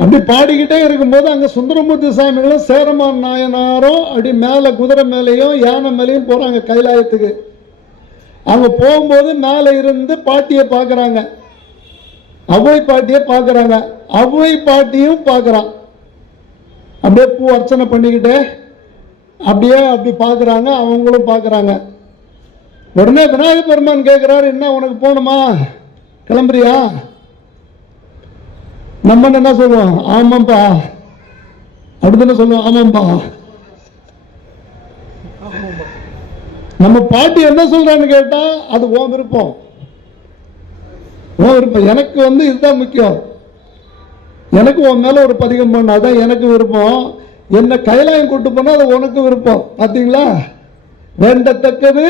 அப்படி பாடிக்கிட்டே இருக்கும்போது அங்க சுந்தரமூர்த்தி சாமிகளும் சேரமான் நாயனாரும் அப்படி மேல குதிரை மேலையும் யானை மேலையும் போறாங்க கைலாயத்துக்கு. அவங்க போகும்போது மேல இருந்து பாட்டியை பார்க்கறாங்க, அவ்வை பாட்டியை பார்க்கறாங்க. அவ்வை பாட்டியும் பார்க்கறான். அப்படியே பூ அர்ச்சனை பண்ணிக்கிட்டே அப்படியே அப்படி பார்க்கறாங்க, அவங்களும் பார்க்கறாங்க. உடனே விநாயகர் பெருமான் கேட்கிறாரு, என்ன உனக்கு போகணுமா, கிளம்புறியா? நம்ம என்ன சொல்லுவோம்? ஆமாம்பா அப்படித்தானே சொல்லுவோம். ஆமாம்பா. நம்ம பாட்டி என்ன சொல்றான்னு கேட்டா அது உன் விருப்பம், உன் விருப்பம். எனக்கு இதுதான் முக்கியம். எனக்கு உன் மேல ஒரு பதிகம் பண்ண, அதான் எனக்கு விருப்பம். என்ன கைலாயம் கூட்டு போனா அது உனக்கு விருப்பம். பாத்தீங்களா? வேண்டத்தக்கது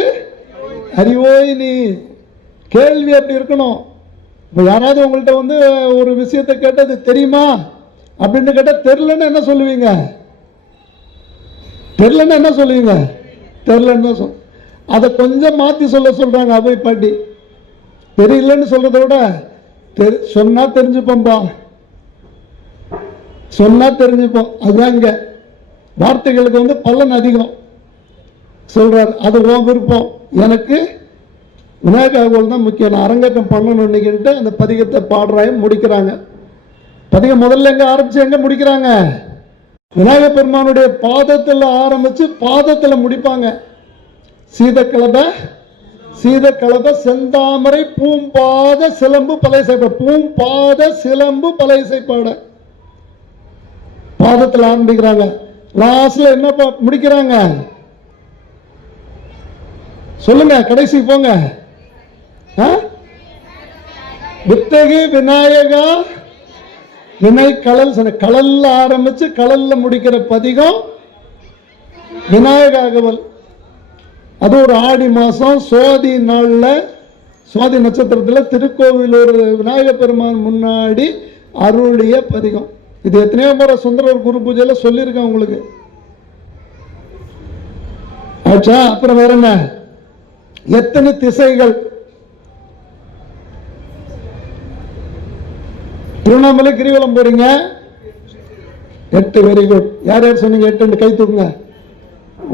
அறிவோய் நீ. கேள்வி அப்படி இருக்கணும். இப்போ யாராவது உங்கள்கிட்ட ஒரு விஷயத்தை கேட்டது தெரியுமா அப்படின்னு கேட்டா தெரியலன்னு என்ன சொல்லுவீங்க? தெரியலன்னு என்ன சொல்லுவீங்க? தெரியலன்னு சொல். அதை கொஞ்சம் மாத்தி சொல்றாங்க அவை பாட்டி. தெரியலன்னு சொல்றதை விட சொன்னா தெரிஞ்சுப்போம்பா, சொன்னா தெரிஞ்சுப்போம். அதுதான் இங்க வார்த்தைகளுக்கு பலன் அதிகம் சொல்றாரு. அது உன் விருப்பம், எனக்கு விநாயகர் தான் முக்கியம். நான் அரங்கேற்றம் பண்ணணும் இன்னைக்குன்ட்டு அந்த பதிகத்தை பாடுறாங்க, முடிக்கிறாங்க. பதிகம் முதல்ல எங்க ஆரம்பிச்சு எங்க முடிக்கிறாங்க? விநாயகர் பெருமானுடைய பாதத்தில் ஆரம்பிச்சு பாதத்தில் முடிப்பாங்க. சீதக்கலப செந்தாமரை பூம்பாத சிலம்பு பழைய செய்ப்பாட, பூம்பாத சிலம்பு பழைய செய்ப்பாட பாதத்தில் ஆரம்பிக்கிறாங்க. லாஸ்ட்ல என்ன முடிக்கிறாங்க சொல்லுங்க, கடைசி போங்க. வித்தகி விநாயகா வினை கடல், கடல்ல ஆரம்பிச்சு கடல்ல முடிக்கிற பதிகம் விநாயக அகவல். அது ஒரு ஆடி மாசம் சுவாதி நாள்ல, சுவாதி நட்சத்திரத்துல திருக்கோவிலூர் விநாயகர் பெருமான் முன்னாடி அருளிய பதிகம். இது எத்தனையோ முறை சுந்தரர் குரு பூஜையில சொல்லியிருக்கேன் உங்களுக்கு. ஆச்சா? அப்புறம் வேற என்ன? எத்தனை திசைகள்? திருவண்ணாமலை கிரிவலம் போறீங்க, 8. Very good. யார் யார் சொன்னீங்க 8? கை தூக்குங்க.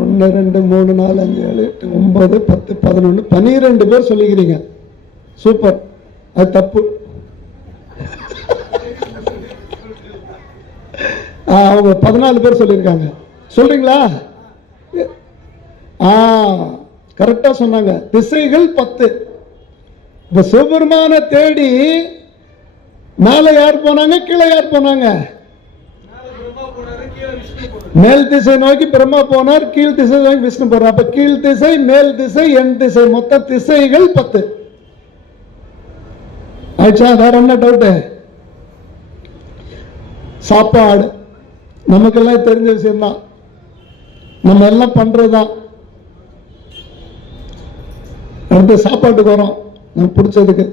1 2 3 4 5 7 8 9 10 11 12 பேர் சொல்லிக்கிறீங்க. சூப்பர். அது தப்பு. அவங்க 14 பேர் சொல்லியிருக்காங்க. சொல்றீங்களா? கரெக்டா சொன்னாங்க. திசைகள் 10. இப்ப சிவபெருமான தேடி மேல யார் போனாங்க, கீழே யார் போனாங்க? மேல் திசை நோக்கி பிரம்மா போனார், கீழ் திசை நோக்கி விஷ்ணு போறார். அப்ப கீழ் திசை, மேல் திசை, என் திசை, மொத்த திசைகள் 10. ஆயிடுச்சா? வேற என்ன டவுட்? சாப்பாடு நமக்கெல்லாம் தெரிஞ்ச விஷயம்தான், நம்ம எல்லாம் பண்றதுதான். அடுத்து சாப்பாட்டுக்கு வரோம். நமக்கு பிடிச்சதுக்கு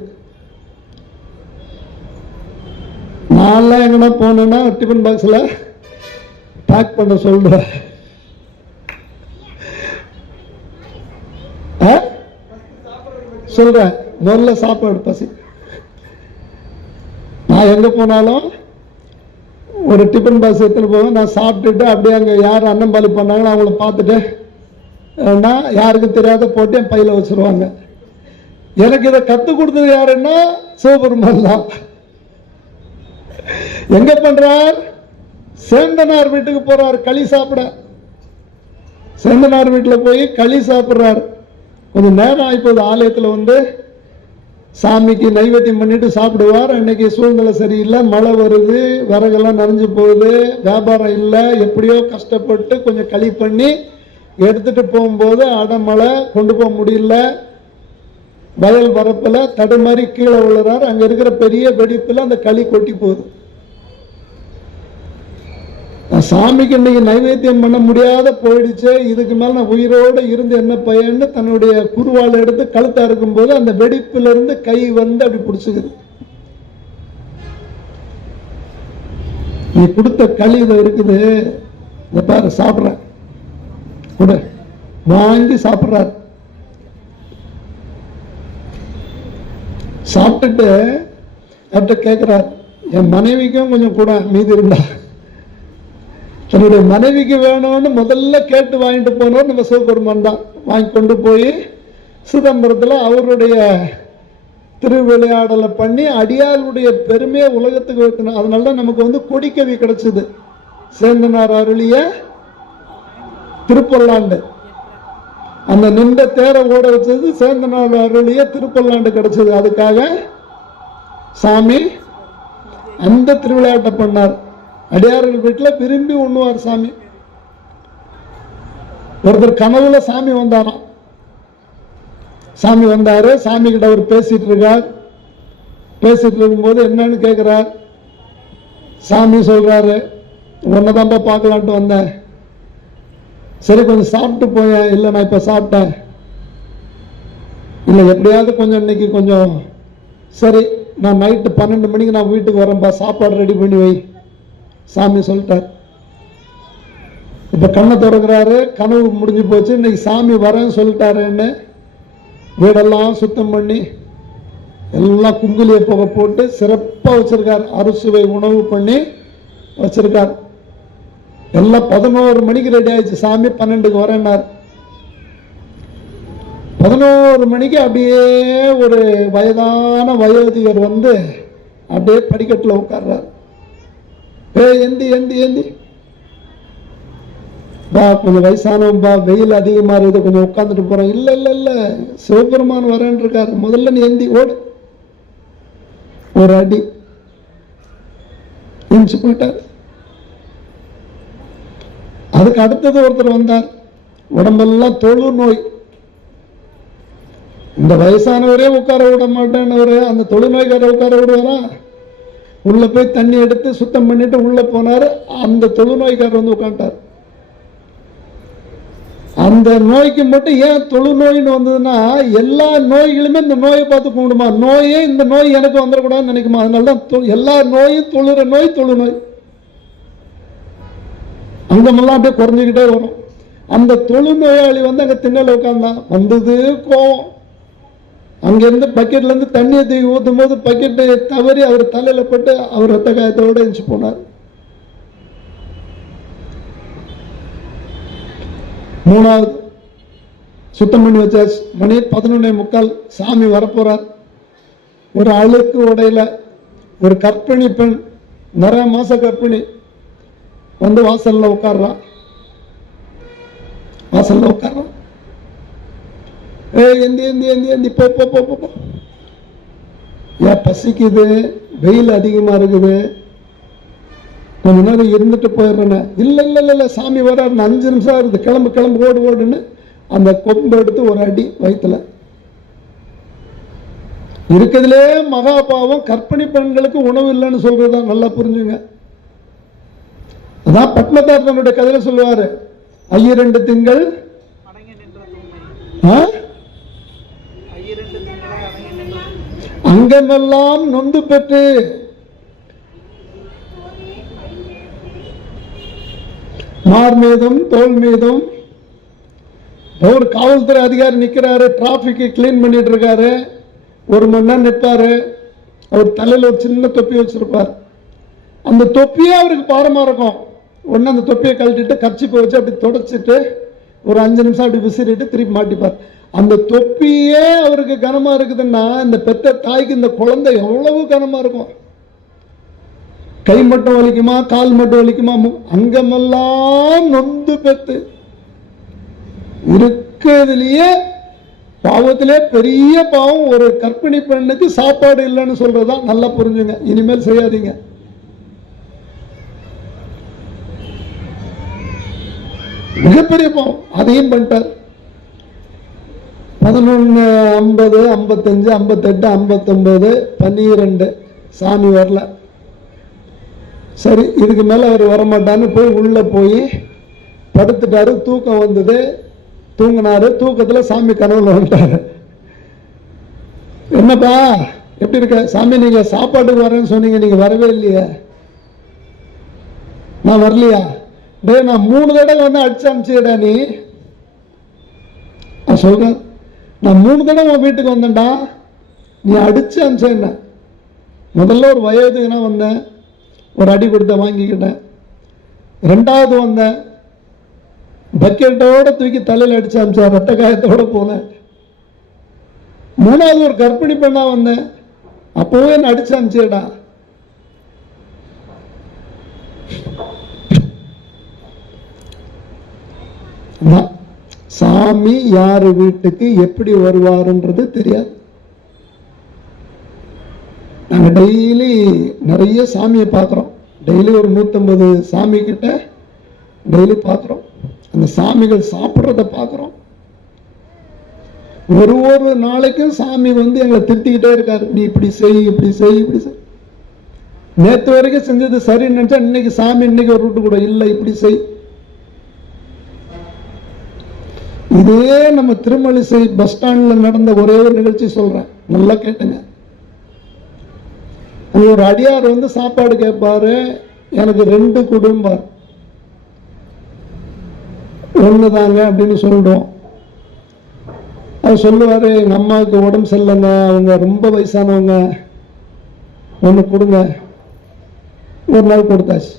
நான்லாம் எங்கன்னா போனேன்னா டிஃபன் பாக்ஸ்ல பேக் பண்ண சொல்றேன். சொல்றேன் முதல்ல சாப்பாடு பசி. நான் எங்க போனாலும் ஒரு டிஃபன் பாக்ஸ் எடுத்துட்டு போவேன். நான் சாப்பிட்டுட்டு அப்படியே அங்கே யார் அன்னம்பாலி பண்ணாங்களோ அவங்கள பார்த்துட்டு யாருக்கும் தெரியாத போட்டு என் பையில வச்சிருவாங்க. எனக்கு இதை கற்றுக் கொடுத்தது யாருன்னா சிவபெருமான் தான். எங்க பண்றார்? சேந்தனார் வீட்டுக்கு போறார் களி சாப்பிட. சேந்தனார் வீட்டில் போய் களி சாப்பிட்றார். கொஞ்சம் நேரம் ஆயிப்போது. ஆலயத்தில் வந்து சாமிக்கு நைவேத்தியம் பண்ணிட்டு சாப்பிடுவார். அன்னைக்கு சூழ்நிலை சரியில்லை, மழை வருது, விறகெல்லாம் நனைஞ்சு போகுது, வியாபாரம் இல்லை. எப்படியோ கஷ்டப்பட்டு கொஞ்சம் களி பண்ணி எடுத்துட்டு போகும்போது அடமழை, கொண்டு போக முடியல. வயல் வரப்புல தடுமாறி கீழே விழுறார். அங்க இருக்கிற பெரிய வெடிப்புல அந்த களி கொட்டி போகுது. சாமிக்கு இன்னைக்கு நைவேத்தியம் பண்ண முடியாத போயிடுச்சு, இதுக்கு மேல நான் உயிரோட இருந்து என்ன பயன்னு தன்னுடைய குருவால் எடுத்து கழுத்தா இருக்கும் போது அந்த வெடிப்புல இருந்து கை வந்து அப்படி பிடிச்சுக்குது. நீ கொடுத்த களி இதை இருக்குது, இதை பாரு சாப்பிட்ற கூட வாங்கி சாப்பிட்றாரு. சாப்பிட்டுட்டு அவர்கிட்ட கேட்கிறார், என் மனைவிக்கும் கொஞ்சம் கூட மீதி இருந்தா தன்னுடைய மனைவிக்கு வேணும்னு முதல்ல கேட்டு வாங்கிட்டு போனோம் நம்ம சிவபெருமான் தான். வாங்கி கொண்டு போய் சிதம்பரத்தில் அவருடைய திருவிளையாடலை பண்ணி அடியாளுடைய பெருமையை உலகத்துக்கு வைக்கணும். அதனால தான் நமக்கு வந்து கொடிக்கவி கிடைச்சது. சேந்தனார் அருளிய திருப்பல்லாண்டு, அந்த நின்ற தேரை ஓட வச்சது சேந்தனார் அருளிய திருப்பல்லாண்டு கிடைச்சது. அதுக்காக சாமி அந்த திருவிளையாட்டை பண்ணார். அடியார்கள் வீட்டில் விரும்பி உண்ணுவார் சாமி. ஒருத்தர் கனவுல சாமி வந்தாராம். சாமி வந்தாரு, சாமி கிட்ட அவர் பேசிட்டு இருக்கார். பேசிட்டு இருக்கும்போது என்னன்னு கேட்கிறார். சாமி சொல்றாரு, உன்னதான்பா பார்க்கலான்ட்டு வந்தேன், சரி கொஞ்சம் சாப்பிட்டு போயேன். இல்லை நான் இப்ப சாப்பிட்டேன். இல்லை எப்படியாவது கொஞ்சம் இன்னைக்கு கொஞ்சம் சரி, நான் நைட்டு 12 மணிக்கு நான் வீட்டுக்கு வரேன்பா, சாப்பாடு ரெடி பண்ணி வை. சாமி சொல்லிட்டார். இப்ப கண்ணை திறக்கிறாரு, கனவு முடிஞ்சு போச்சு. இன்னைக்கு சாமி வரேன்னு சொல்லிட்டாருன்னு வீடெல்லாம் சுத்தம் பண்ணி எல்லாம் குங்குலிய புகை போட்டு சிறப்பா வச்சிருக்கார். அறுசுவை உணவு பண்ணி வச்சிருக்கார். எல்லாம் 11 மணிக்கு ரெடி ஆயிடுச்சு. சாமி 12க்கு வரேன்னார். 11 மணிக்கு அப்படியே ஒரு வயதான வயோதிகர் வந்து அப்படியே படிக்கட்டில் உட்கார்றார். எந்தி எந்தி எந்தி பா, கொஞ்சம் வயசானவன் பா, வெயில் அதிகமா இருக்குது, கொஞ்சம் உட்காந்துட்டு போறேன். இல்ல இல்ல இல்ல, சிவபெருமான் வரேன்னு இருக்காரு, முதல்ல நீ எந்தி ஓடு. ஒரு அடி எந்திச்சு போயிட்டார். அதுக்கு அடுத்தது ஒருத்தர் வந்தார், உடம்பெல்லாம் தொழு நோய். இந்த வயசானவரே உட்கார விட மாட்டேன்னு அந்த தொழுநோய்க்கார உட்கார விடுவாரா? உள்ள போய் தண்ணி எடுத்து சுத்தம் பண்ணிட்டு உள்ள போனாரு. அந்த தொழுநோய்க்காரர் வந்து உட்காந்துட்டார். அந்த நோய்க்கு மட்டும் ஏன் தொழுநோய்னு வந்ததுன்னா, எல்லா நோய்களுமே இந்த நோயை பார்த்து கும்பிடுமா. நோயே இந்த நோய் எனக்கு வந்துடக்கூடாதுன்னு நினைக்குமா. அதனாலதான் எல்லா நோயும் தொழுற நோய் தொழுநோய். அங்கமெல்லாம் அப்படியே குறைஞ்சிக்கிட்டே வரும். அந்த தொழுநோயாளி வந்து அங்க திண்ணல உட்கார்ந்தான். வந்தது கோவம். அங்கிருந்து பக்கெட்ல இருந்து தண்ணியை தூக்கி ஊற்றும் போது பக்கெட்டை தவறி அவர் தலையில பட்டு அவர் ரத்த காயத்தோட எழுந்து போனார். 3வது சுத்தம் பண்ணி வச்சாச்சு. மணி 11:45. சாமி வரப்போறார். ஒரு அழுக்கு உடையில ஒரு கர்ப்பிணி பெண், நிறைய மாச கர்ப்பிணி வந்து வாசல்ல உட்கார்றான். வாசல்ல உட்கார்றான். எந்தி எந்தி எந்தி எந்தி போ போ போ போ. ஐயா பசிக்குது, வெயில் அதிகமாக இருக்குது, கொஞ்ச நேரம் இருந்துட்டு போயிடுறேன்னு. இல்லை இல்லை இல்லை இல்லை சாமி வராருன்னு 5 நிமிஷம் ஆகுது, கிளம்பு கிளம்பு ஓடு ஓடுன்னு அந்த கொம்பு எடுத்து ஒரு அடி வயிற்றுல. இருக்கிறதுலே மகா பாவம் கர்ப்பிணி பெண்களுக்கு உணவு இல்லைன்னு சொல்றதுதான். நல்லா புரிஞ்சுங்க. அதான் பத்மதார் தன்னுடைய கதையில சொல்லுவாரு, 2 திங்கள் அங்கமெல்லாம் நொந்து பெற்று மார் மீதும் தோல் மீதும். ஒரு காவல்துறை அதிகாரி நிக்கிறாரு, டிராபிக் கிளீன் பண்ணிட்டு இருக்காரு, 1 மணி நேரம் நிற்பாரு. அவர் தலையில் ஒரு சின்ன தொப்பி வச்சிருப்பார். அந்த தொப்பியே அவருக்கு பாரமா இருக்கும். ஒன்று அந்த தொப்பியை கழட்டிட்டு கர்ச்சிப்பை வச்சு அப்படி தொடச்சிட்டு ஒரு 5 நிமிஷம் அப்படி விசிறிட்டு திருப்பி மாட்டிப்பார். அந்த தொப்பியே அவருக்கு கனமா இருக்குதுன்னா இந்த பெத்த தாய்க்கு இந்த குழந்தை எவ்வளவு கனமா இருக்கும். கை மட்டும் வலிக்குமா, கால் மட்டும் வலிக்குமா, அங்கமெல்லாம் நொந்து பெத்து இருக்கிறதுலயே பாவத்திலே பெரிய பாவம் ஒரு கர்ப்பிணி பெண்ணுக்கு சாப்பாடு இல்லைன்னு சொல்றதுதான். நல்லா புரிஞ்சுங்க, இனிமேல் செய்யாதீங்க. மிகப்பெரிய பாவம், அதையும் பண்ணிட்டார். 11, 50, 55, 58, 59, 12 சாமி வரல. சரி, இதுக்கு மேல அவர் வரமாட்டான்னு போய் உள்ள போய் படுத்துட்டாரு. தூக்கம் வந்தது, தூங்கினாரு. தூக்கத்துல சாமி கனவுல வந்துட்டாரு. என்னப்பா எப்படி இருக்க? சாமி நீங்க சாப்பாட்டுக்கு வரேன்னு சொன்னீங்க, நீங்க வரவே இல்லையே. நான் வரலையா? டே நான் 3 தடவை வந்து அடிச்சு அமிச்சிடா. நீ சொல்றேன், நான் 3 தடவை உன் வீட்டுக்கு வந்தேன்டா, நீ அடிச்சு அமிச்ச. என்ன முதல்ல ஒரு வயதுக்குனா வந்தேன், ஒரு அடி கொடுத்த வாங்கிக்கிட்டேன். 2வது வந்தேன், பக்கெட்டோட தூக்கி தலையில் அடிச்சு அமிச்சா, ரத்த காயத்தோட போனேன். 3வது ஒரு கர்ப்பிணி பெண்ணா வந்தேன், அப்பவே என்ன அடிச்சு அமிச்சேடா. சாமி யாரு வீட்டுக்கு எப்படி வருவாருன்றது தெரியாது. நாங்க டெய்லி நிறைய சாமியை பார்க்குறோம். டெய்லி ஒரு 150 சாமி கிட்ட டெய்லி பார்க்குறோம். அந்த சாமிகள் சாப்பிட்றத பார்க்குறோம். ஒரு நாளைக்கும் சாமி வந்து எங்களை திருத்திக்கிட்டே இருக்காரு. நீ இப்படி செய், இப்படி செய், இப்படி செய். நேற்று வரைக்கும் செஞ்சது சரின்னு நினைச்சா இன்னைக்கு சாமி இன்னைக்கு ஒரு ரூட்டு கூட இல்லை, இப்படி செய். இதே நம்ம திருமலிசை பஸ் ஸ்டாண்ட்ல நடந்த ஒரே ஒரு நிகழ்ச்சி சொல்றேன், நல்லா கேட்டுங்க. ஒரு அடியார் வந்து சாப்பாடு கேட்பாரு, எனக்கு 2 குடும்பம் 1 தாங்க அப்படின்னு சொல்லிடுவோம். அவர் சொல்லுவாரு, எங்க அம்மாவுக்கு உடம்பு சரியில்லைங்க, அவங்க ரொம்ப வயசானவங்க, 1 கொடுங்க. ஒரு நாள் கொடுத்தாச்சு.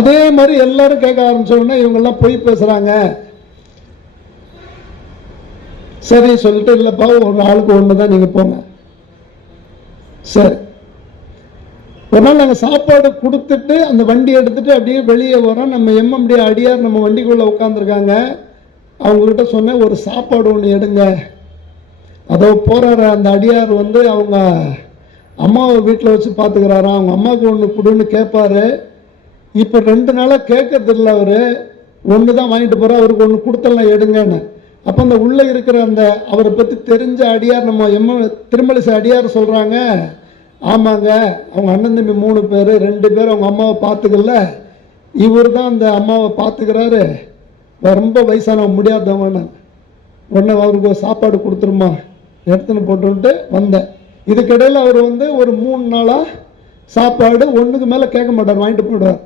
அதே மாதிரி எல்லாரும் கேட்க ஆரம்பிச்சோன்னா இவங்க எல்லாம் பொய் பேசுறாங்க. சரி சொல்லிட்டு, இல்லப்பா ஒரு ஆளுக்கு 1 தான், நீங்க போங்க. சரி, ஒரு நாள் நாங்கள் சாப்பாடு கொடுத்துட்டு அந்த வண்டி எடுத்துட்டு அப்படியே வெளியே வரோம். நம்ம எம்எம்டி அடியார் நம்ம வண்டிக்குள்ள உட்காந்துருக்காங்க. அவங்ககிட்ட சொன்னேன், ஒரு சாப்பாடு 1 எடுங்க. அதோ போறாரு அந்த அடியார் வந்து அவங்க அம்மாவை வீட்டில் வச்சு பார்த்துக்கிறாராம். அவங்க அம்மாவுக்கு 1 கொடுன்னு கேட்பாரு. இப்போ 2 நாளாக கேட்கறது இல்லை. அவரு 1 தான் வாங்கிட்டு போறாரு. அவருக்கு 1 கொடுத்தலாம், எடுங்கன்னு. அப்போ அந்த உள்ள இருக்கிற அந்த அவரை பற்றி தெரிஞ்ச அடியார், நம்ம திருமலிசை அடியார் சொல்றாங்க, ஆமாங்க அவங்க அண்ணன் தம்பி 3 பேர், 2 பேர் அவங்க அம்மாவை பார்த்துக்கல, இவர் தான் அந்த அம்மாவை பார்த்துக்கிறாரு, ரொம்ப வயசானவங்க முடியாதவங்க. உடனே அவருக்கு ஒரு சாப்பாடு கொடுத்துருமா எடுத்துன்னு போட்டுட்டு வந்தேன். இதுக்கிடையில் அவர் வந்து ஒரு 3 நாளாக சாப்பாடு 1க்கு மேலே கேட்க மாட்டார், வாங்கிட்டு போயிடுவார்.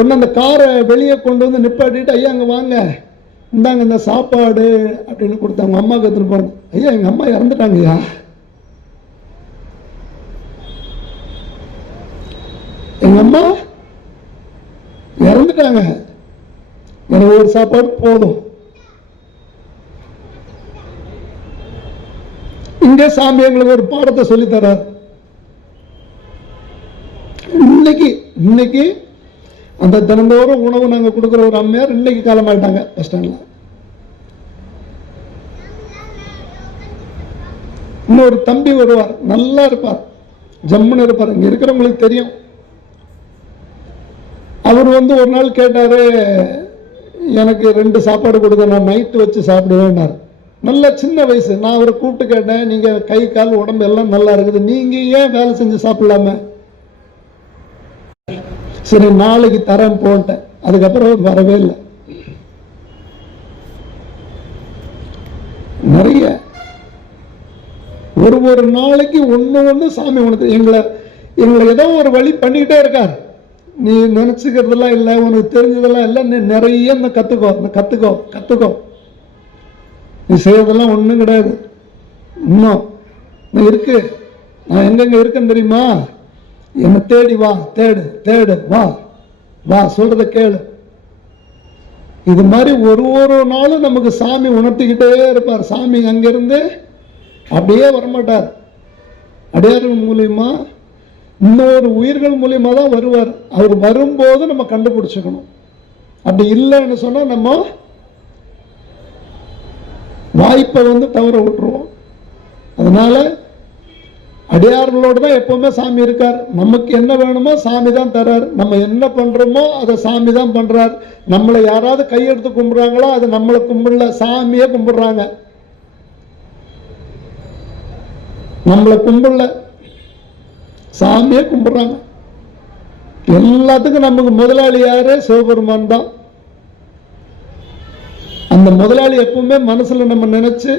ஒன்று அந்த காரை வெளியே கொண்டு வந்து நிப்பாட்டிட்டு, ஐயா அங்கே வாங்க, இந்தாங்க இந்த சாப்பாடு அப்படின்னு கொடுத்தாங்க. அம்மாவுக்கு எடுத்துன்னு போனேன். ஐயா எங்கள் அம்மா இறந்துட்டாங்கய்யா. எங்க அம்மா இறந்துட்டாங்க, எனக்கு ஒரு சாப்பாடு போதும். இங்கே சாமி எங்களுக்கு ஒரு பாடத்தை சொல்லி தரார். இன்னைக்கு அந்த தினந்தோறும் உணவு நாங்க கொடுக்குற ஒரு அம்மையார் இன்னைக்கு காலமாயிட்டாங்க பஸ் ஸ்டாண்ட்ல. இன்னொரு தம்பி வருவார், நல்லா இருப்பார், ஜம்முன்னு இருப்பார், இங்க இருக்கிறவங்களுக்கு தெரியும். அவர் வந்து ஒரு நாள் கேட்டாரு, எனக்கு 2 சாப்பாடு கொடுங்க, நான் நைட்டு வச்சு சாப்பிடுவேன்னார். நல்ல சின்ன வயசு. நான் அவரை கூப்பிட்டு கேட்டேன், நீங்க கை கால் உடம்பு எல்லாம் நல்லா இருக்குது, நீங்க ஏன் வேலை செஞ்சு சாப்பிடலாம? சரி நாளைக்கு தரேன் போன்ட்டேன். அதுக்கப்புறம் அவர் வரவே இல்லை. நிறைய ஒரு நாளைக்கு ஒண்ணு சாமி உனக்கு எங்களை ஏதோ ஒரு வழி பண்ணிக்கிட்டே இருக்கார். நீ நினைச்சுக்கிறதெல்லாம் இல்லை, உனக்கு தெரிஞ்சதெல்லாம் இல்லை, நீ நிறைய கத்துக்கோ. நீ செய்யறதெல்லாம் ஒண்ணும் கிடையாது. இன்னும் இருக்கு. நான் எங்கெங்க இருக்கேன்னு தெரியுமா? என்னை தேடி வா, தேடு வா சொல்றத கேளு. இது மாதிரி ஒரு நாளும் நமக்கு சாமி உணர்த்திக்கிட்டே இருப்பார். சாமி அங்கிருந்து அப்படியே வரமாட்டார். அடியார்கள் மூலியமா, இன்னொரு உயிர்கள் மூலியமா தான் வருவார். அவர் வரும்போது நம்ம கண்டுபிடிச்சுக்கணும். அப்படி இல்லைன்னு சொன்னா நம்ம வாய்ப்பை வந்து தவற விட்டுருவோம். அதனால அடியார்களோடு தான் எப்பவுமே சாமி இருக்கார். நமக்கு என்ன வேணுமோ சாமி தான் தர்றார். நம்ம என்ன பண்றோமோ அதை சாமி தான் பண்றார். நம்மளை யாராவது கையெடுத்து கும்பிடுறாங்களோ அது நம்மளை கும்பிடல, சாமியே கும்பிடுறாங்க. நம்மளை கும்பிடல, சாமியே கும்பிடுறாங்க. எல்லாத்துக்கும் நமக்கு முதலாளி யாரு? சிவபெருமான் தான். அந்த முதலாளி எப்பவுமே மனசுல நம்ம நினைச்சு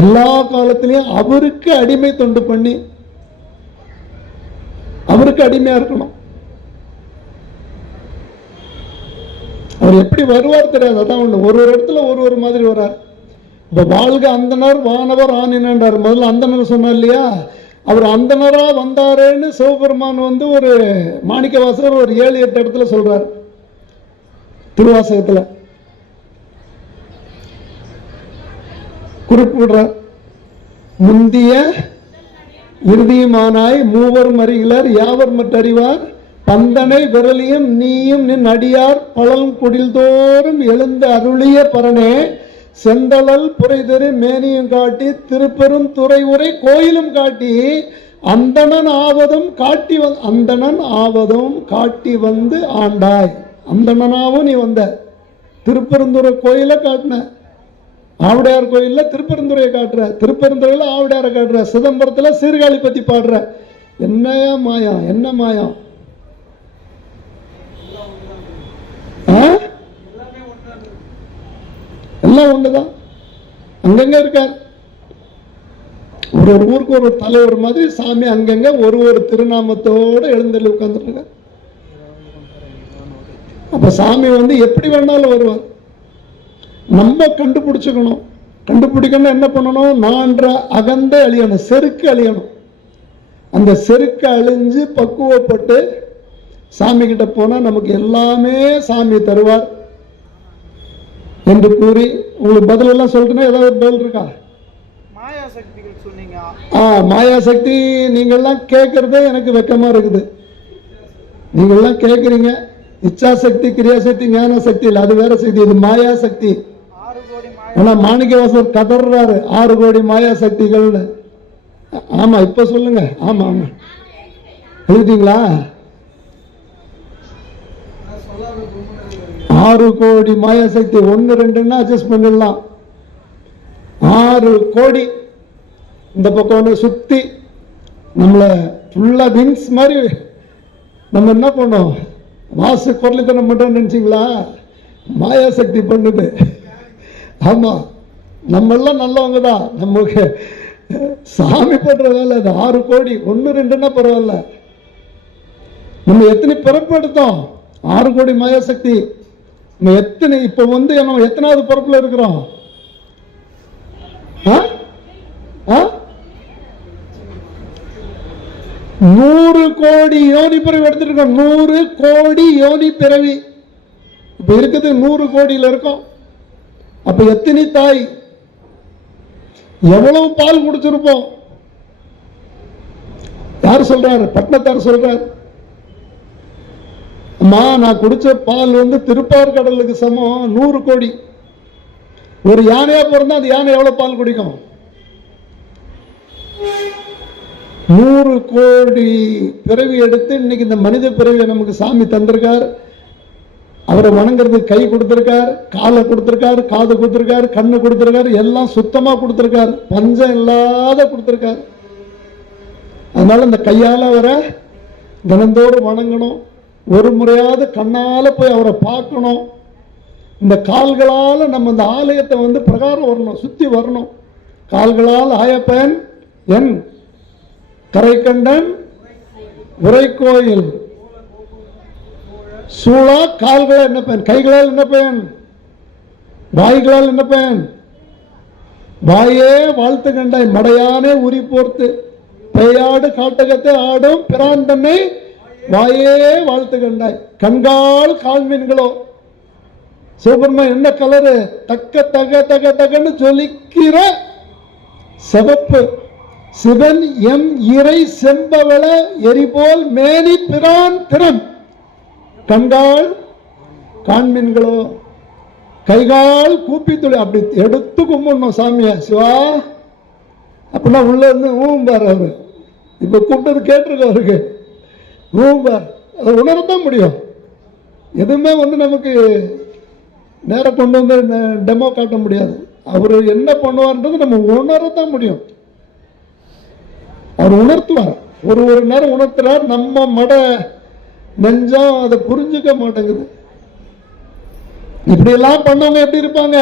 எல்லா காலத்திலையும் அவருக்கு அடிமை தொண்டு பண்ணி அவருக்கு அடிமையா இருக்கணும். அவர் எப்படி வருவார் தெரியாது. அதான் ஒண்ணு. ஒரு இடத்துல ஒரு மாதிரி வர்றார். இப்ப வாழ்க அந்தனர் வானவர் ஆனினார். முதல்ல அந்தனர் சொன்னார் இல்லையா? அவர் அந்தனரா வந்தாருன்னு சிவபெருமான் வந்து ஒரு மாணிக்க வாசகர் ஒரு 7-8 இடத்துல சொல்றார். திருவாசகத்துல குறிப்பிடுறார். முந்திய இறுதியுமானாய் மூவர் மறிகளர் யாவர் மற்றறிவார் பந்தனை விரலியும் நீயும் நின் அடியார் பழம் குடில்தோறும் எழுந்த அருளிய பரனே செந்தளல் புரைதெரு மேனியும் காட்டி திருப்பெரும் துறை உரை கோயிலும் காட்டி அந்தணன் ஆவதும் காட்டி வந்து ஆண்டாய். அந்தணனாவும் நீ வந்த. திருப்பெருந்துறை கோயிலை காட்டின, ஆவுடையார் கோயில்ல திருப்பெருந்துறையை காட்டுற, திருப்பெருந்துறையில ஆவுடையாரை காட்டுற, சிதம்பரத்துல சீர்காழி பத்தி பாடுற. என்னையா மாயம், என்ன மாயம்? எல்லாம் ஒண்ணுதான். அங்கங்க இருக்கார். ஒரு ஊருக்கு ஒரு தலைவர் மாதிரி சாமி அங்கங்க ஒரு திருநாமத்தோட எழுந்தள்ளி உட்கார்ந்துட்டு இருக்கார். அப்ப சாமி வந்து எப்படி வேணாலும் வருவார். நம்ம கண்டுபிடிச்சுக்கணும். கண்டுபிடிக்கணும் என்ன பண்ணணும்? நான்ற அகந்த அழியணும், செருக்கு அழியணும். அந்த செருக்கு அழிஞ்சு பக்குவப்பட்டு சாமி கிட்ட போனா நமக்கு எல்லாமே சாமி தருவார் என்று கூறி உங்களுக்கு பதில் எல்லாம் சொல்றேன்னா ஏதாவது பதில் இருக்கா? மாயாசக்தி நீங்கள்லாம் கேட்கறதே எனக்கு வெக்கமா இருக்குது. நீங்கள்லாம் கேட்குறீங்க. இச்சாசக்தி, கிரியாசக்தி, ஞான சக்தி இல்லை, அது வேற சக்தி. இது மாயா சக்தி. ஆனா மாணிக்கவாசர் கதறாரு 6 கோடி மாயா சக்திகள்னு. ஆமா இப்ப சொல்லுங்க. ஆமா ஆமா எழுதிட்டீங்களா? 6 கோடி மாயா சக்தி. 1 2ன்னா அட்ஜஸ்ட் பண்ணிடலாம். 6 கோடி இந்த பக்கம் சுத்தி நம்மள ஃபுல்லா விங்ஸ் மாதிரி நம்ம என்ன பண்ணோம்? வாசு குரலித்தனம் பண்றோம்னு நினைச்சீங்களா? மாயா சக்தி பண்ணுது. ஆமா நம்ம எல்லாம் நல்லவங்க தான். நமக்கு சாமி பண்ற வேலை அது. 6 கோடி 1 2ன்னா பரவாயில்ல. நம்ம எத்தனை பிறப்பு எடுத்தோம்? 6 கோடி மாயா சக்தி. நம்ம எத்தனை இப்ப வந்து நம்ம எத்தனாவது பிறப்புல இருக்கிறோம்? 100 கோடி யோனி பிறவி எடுத்துருக்கோம். 100 கோடி யோனி பிறவி இப்ப இருக்குது. 100 கோடியில இருக்கும். அப்ப எத்தனை தாய், எவ்வளவு பால் குடிச்சிருப்போம்? யார் சொல்றாரு? பட்னத்தார் சொல்றார். அம்மா நான் குடிச்ச பால் வந்து திருப்பார் கடலுக்கு சமம். 100 கோடி. ஒரு யானையா பிறந்தா அந்த யானை எவ்வளவு பால் குடிக்கும்? 100 கோடி பிறவி எடுத்து இன்னைக்கு இந்த மனித பிறவியை நமக்கு சாமி தந்திருக்கார். அவரை வணங்குறதுக்கு கை கொடுத்திருக்கார், காலை கொடுத்திருக்காரு, காது கொடுத்திருக்காரு, கண்ணு கொடுத்திருக்காரு, எல்லாம் சுத்தமா கொடுத்திருக்காரு, பஞ்சம் இல்லாத கொடுத்திருக்காரு. அதனால இந்த கையால அவரை தினந்தோறும் வணங்கணும். ஒரு முறையாவது கண்ணால போய் அவரை பார்க்கணும். இந்த கால்களால நம்ம இந்த ஆலயத்தை வந்து பிரகாரம் வரணும், சுத்தி வரணும். கால்களால் ஆயப்பன் என் கரைக்கண்டன் உரைக்கோயில் சூழா கால்களால் என்ன பயன், கைகளால் என்ன பயன், வாய்களால் என்ன பயன்? வாயே வாழ்த்து கண்டாய் மடையானே உரி போர்த்து பெய்யாடு காட்டகத்தை ஆடும் பிரான் தன்னை வாயே வாழ்த்து கண்டாய். கண்கால் கால்மீன்களோ சிவபெருமா என்ன கலரு, தக்க தக தக தகன்னு ஜொலிக்கிற சிவப்பு. சிவன் எம் இறை செம்பவள எரிபோல் மேனி பிரான் திறம். கண்கால் காண்மீன்களோ கைகால் கூப்பி துளி அப்படி எடுத்து கும்பிடணும் சாமியா. சிவா அப்படின்னா உள்ள இருந்து ஊம்பார். அவரு இப்ப கூப்பிட்டது கேட்டிருக்க அவருக்கு ஊம்பார். அதை உணரத்தான் முடியும். எதுவுமே வந்து நமக்கு நேரம் கொண்டு வந்து டெமோ காட்ட முடியாது. அவர் என்ன பண்ணுவார்ன்றது நம்ம உணரத்தான் முடியும். அவர் உணர்த்துவார். ஒரு நேரம் உணர்த்துறார். நம்ம மட நெஞ்சம் அதை புரிஞ்சுக்க மாட்டேங்குது. இப்படி எல்லாம் பண்ணவங்க எப்படி இருப்பாங்க?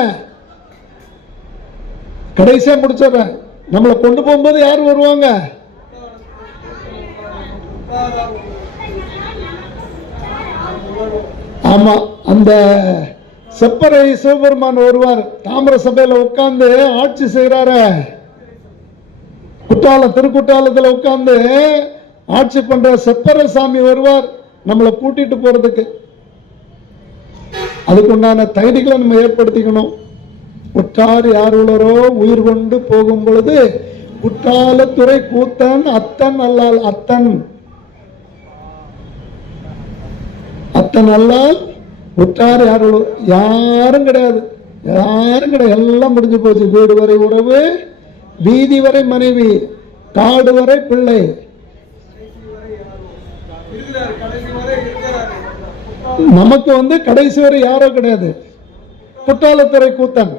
கடைசியா முடிச்சிடறேன். நம்மளை கொண்டு போகும்போது யார் வருவாங்க? ஆமா, அந்த செப்பரை சிவபெருமான் வருவார். தாமிர சபையில உட்கார்ந்து ஆட்சி செய்யறாரு. திருக்குற்றாலத்தில் உட்கார்ந்து ஆட்சி பண்ற செப்பர சாமி வருவார் நம்மளை கூட்டிட்டு போறதுக்கு. அதுக்கு உண்டான தகுதிகளை நம்ம ஏற்படுத்திக்கணும். உற்றார் யார் உள்ளரோ உயிர் கொண்டு போகும் பொழுது குற்றாலத்துறை கூத்தன் அத்தன் அல்லால் அத்தன் அத்தன் அல்லால் உற்றார் யார் யாரும் கிடையாது, யாரும் கிடையாது. எல்லாம் முடிஞ்சு போச்சு. வீடு வரை உறவு, வீதி வரை மனைவி, காடு வரை பிள்ளை, நமக்கு வந்து கடைசி வரை யாரோ கிடையாது. குற்றாலத்துறை கூத்தன்.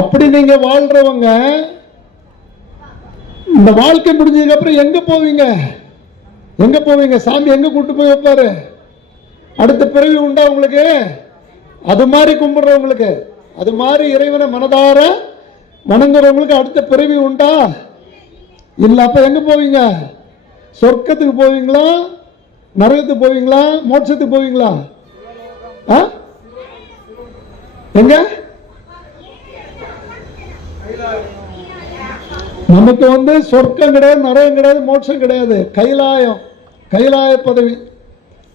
அப்படி நீங்க வாழ்றவங்க இந்த வாழ்க்கை முடிஞ்சதுக்கு அப்புறம் எங்க போவீங்க? எங்க போவீங்க? சாமி எங்க கூட்டு போய் வைப்பாரு? அடுத்த பிறவி உண்டா உங்களுக்கு? அது மாதிரி கும்பிடுறவங்களுக்கு, அது மாதிரி இறைவனை மனதார வணங்குறவங்களுக்கு அடுத்த பிறவி உண்டா? இல்ல. அப்ப எங்க போவீங்க? சொர்க்கத்துக்கு போவீங்களா, நரகத்துக்கு போவீங்களா, மோட்சத்துக்கு போவீங்களா? எங்க? நமக்கு வந்து சொர்க்கம் கிடையாது, நரகம் கிடையாது, மோட்சம் கிடையாது. கைலாயம், கைலாய பதவி.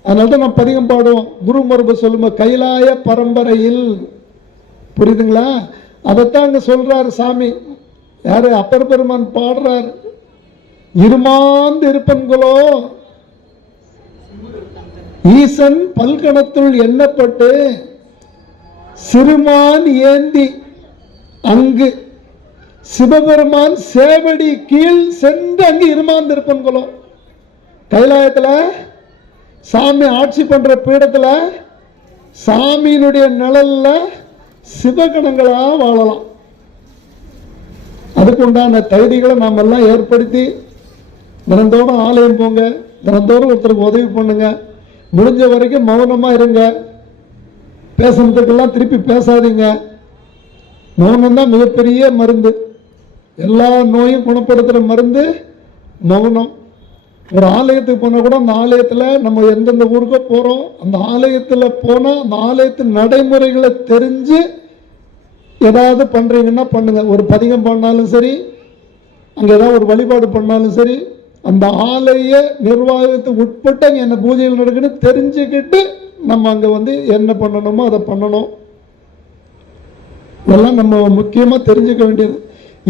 அதனால நம்ம பதிகம் பாடுவோம். குரு மரபு சொல்லுங்க, கைலாய பரம்பரையில். புரியுதுங்களா? அதைத்தான் அங்க சொல்றாரு சாமி. யாரு? அப்பர் பெருமான் பாடுறார். இருமாந்து இருப்பன்களோ ஈசன் பல்கணத்துள் எண்ணப்பட்டு சிறுமான் ஏந்தி அங்கு சிவபெருமான் சேவடி கீழ் சென்று அங்கு இருமாந்து இருப்பன்களோ. கைலாயத்துல சாமி ஆட்சி பண்ற பீடத்துல சாமியினுடைய நிழல்ல சிவகணங்களா வாழலாம். அதுக்கு உண்டான தகுதிகளை நாம் எல்லாம் ஏற்படுத்தி தினந்தோறும் ஆலயம் போங்க, தினந்தோறும் ஒருத்தருக்கு உதவி பண்ணுங்க. முடிஞ்ச வரைக்கும் மௌனமா இருங்க. பேசுறதுக்கெல்லாம் திருப்பி பேசாதீங்க. மௌனம் தான் மிகப்பெரிய மருந்து. எல்லா நோயும் குணப்படுத்துற மருந்து மௌனம். ஒரு ஆலயத்துக்கு போனா கூட அந்த ஆலயத்துல நம்ம எந்தெந்த ஊருக்கோ போறோம், அந்த ஆலயத்துல போனா அந்த ஆலயத்து நடைமுறைகளை தெரிஞ்சு ஏதாவது பண்றீங்கன்னா பண்ணுங்க. ஒரு பதிகம் பண்ணாலும் சரி, அங்க ஏதாவது ஒரு வழிபாடு பண்ணாலும் சரி, அந்த ஆலய நிர்வாகத்துக்கு உட்பட்டு அங்க என்ன பூஜைகள் நடக்குன்னு தெரிஞ்சுக்கிட்டு நம்ம அங்க வந்து என்ன பண்ணணுமோ அதை பண்ணணும். இதெல்லாம் நம்ம முக்கியமா தெரிஞ்சுக்க வேண்டியது.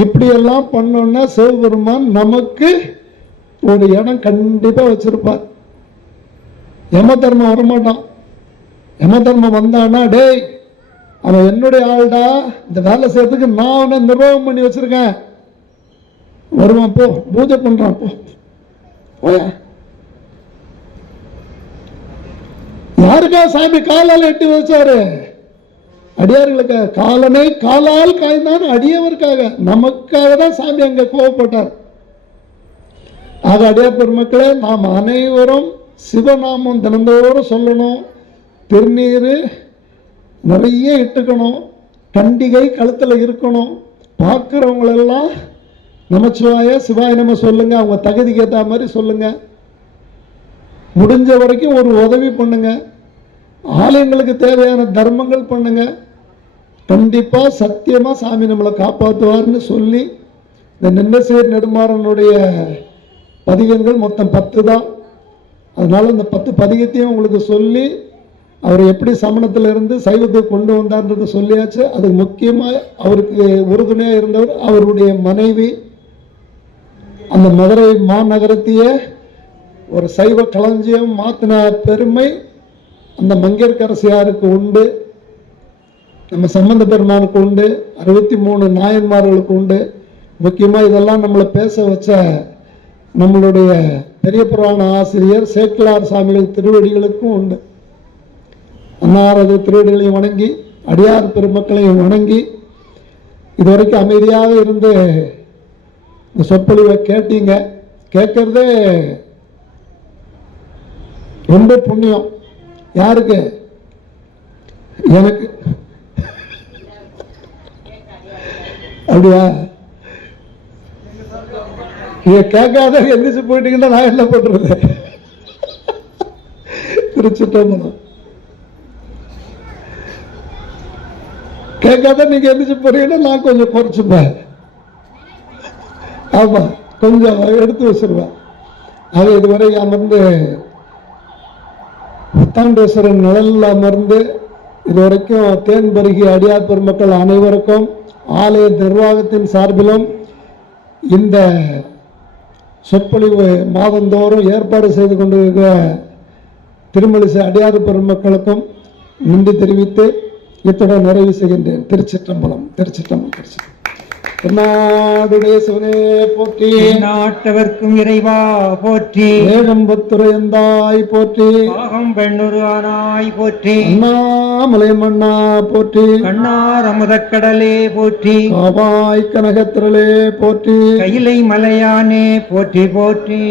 இப்படி எல்லாம் பண்ணோம்னா சிவபெருமான் நமக்கு ஒரு இடம் கண்டிப்பா வச்சிருப்பார். யம தர்மம் வரமாட்டான். யம தர்மம் வந்தானா, டேய் அவன் என்னுடைய ஆள்டா, இந்த வேலை செய்யறதுக்கு நான் அவனை நிர்வாகம் பண்ணி வச்சிருக்கேன், வருவான், போ பூஜை பண்றான், போ போய. யாருக்கா சாமி காலால் எட்டி வச்சாரு? அடியார்களுக்கு. காலனை காலால் காய்ந்தான் அடியவருக்காக, நமக்காக தான் சாமி அங்க கோவப்பட்டார். ஆக அடியார் பெருமக்களே, நாம் அனைவரும் சிவநாமம் தினந்தோறும் சொல்லணும், திருநீர் நிறைய இட்டுக்கணும், கண்டிகை கழுத்தில் இருக்கணும். பார்க்குறவங்களெல்லாம் நமச்சிவாய சிவாய நம்ம சொல்லுங்க, அவங்க தகுதிக்கு ஏற்ற மாதிரி சொல்லுங்க. முடிஞ்ச வரைக்கும் ஒரு உதவி பண்ணுங்க, ஆலயங்களுக்கு தேவையான தர்மங்கள் பண்ணுங்க. கண்டிப்பா சத்தியமா சாமி நம்மளை காப்பாற்றுவார்னு சொல்லி, இந்த நின்னசேர் நெடுமாறனுடைய பதிகங்கள் மொத்தம் 10 தான். அதனால இந்த 10 பதிகத்தையும் உங்களுக்கு சொல்லி, அவர் எப்படி சமணத்தில் இருந்து சைவத்துக்கு கொண்டு வந்தார்ன்றது சொல்லியாச்சு. அது முக்கியமாக அவருக்கு உறுதுணையாக இருந்தவர் அவருடைய மனைவி. அந்த மதுரை மாநகரத்தையே ஒரு சைவ களஞ்சியம் மாத்தின பெருமை அந்த மங்கையர்க்கரசியாருக்கு உண்டு, நம்ம சம்பந்த பெருமானுக்கு உண்டு, 63 நாயன்மார்களுக்கு உண்டு. முக்கியமாக இதெல்லாம் நம்மளை பேச வச்ச நம்மளுடைய பெரிய புராண ஆசிரியர் சேக்கிலார் சாமிகள் திருவடிகளுக்கும் உண்டு. அன்னாரது திருவடிகளையும் வணங்கி, அடியார் பெருமக்களையும் வணங்கி, இதுவரைக்கும் அமைதியாக இருந்து இந்த சொற்பொழிவை கேட்டீங்க. கேட்கறதே ரொம்ப புண்ணியம். யாருக்கு? எனக்கு. அப்படியா? நீங்க கேட்காத எந்திரிச்சு போயிட்டீங்கன்னா நான் என்ன பண்றது? திருச்சிட்டம்பலம். கேட்காத நீங்க எந்திரிச்சு போறீங்கன்னா நான் கொஞ்சம் குறைச்சுப்பேன். ஆமா, கொஞ்சம் எடுத்து வச்சிருவேன். ஆக இதுவரை அமர்ந்து புத்தாண்டேஸ்வரன் நிழலில் அமர்ந்து இதுவரைக்கும் தேன் பருகி அடியார் பெருமக்கள் அனைவருக்கும் ஆலய நிர்வாகத்தின் சார்பிலும் இந்த சொற்பொழிவு மாதந்தோறும் ஏற்பாடு செய்து கொண்டிருக்கிற திருமலிசை அடியார் பெருமக்களுக்கும் நன்றி தெரிவித்து இத்துடன் நிறைவு செய்கின்றேன். திருச்சிற்றம்பலம். திருச்சிற்றம்பலம். திருச்சிற்றம்பலம். நாடுடைய சிவனே போற்றி, நாட்டவர்க்கும் இறைவா போற்றி, ஏகம்பத்துரையந்தாய் போற்றி, பாகம் பெண்ணுரு ஆனாய் போற்றி, அண்ணாமலை மன்னா போற்றி, கண்ணார் அமுதக்கடலே போற்றி, காவாய் கனகத்திரளே போற்றி, கைலை மலையானே போற்றி போற்றி.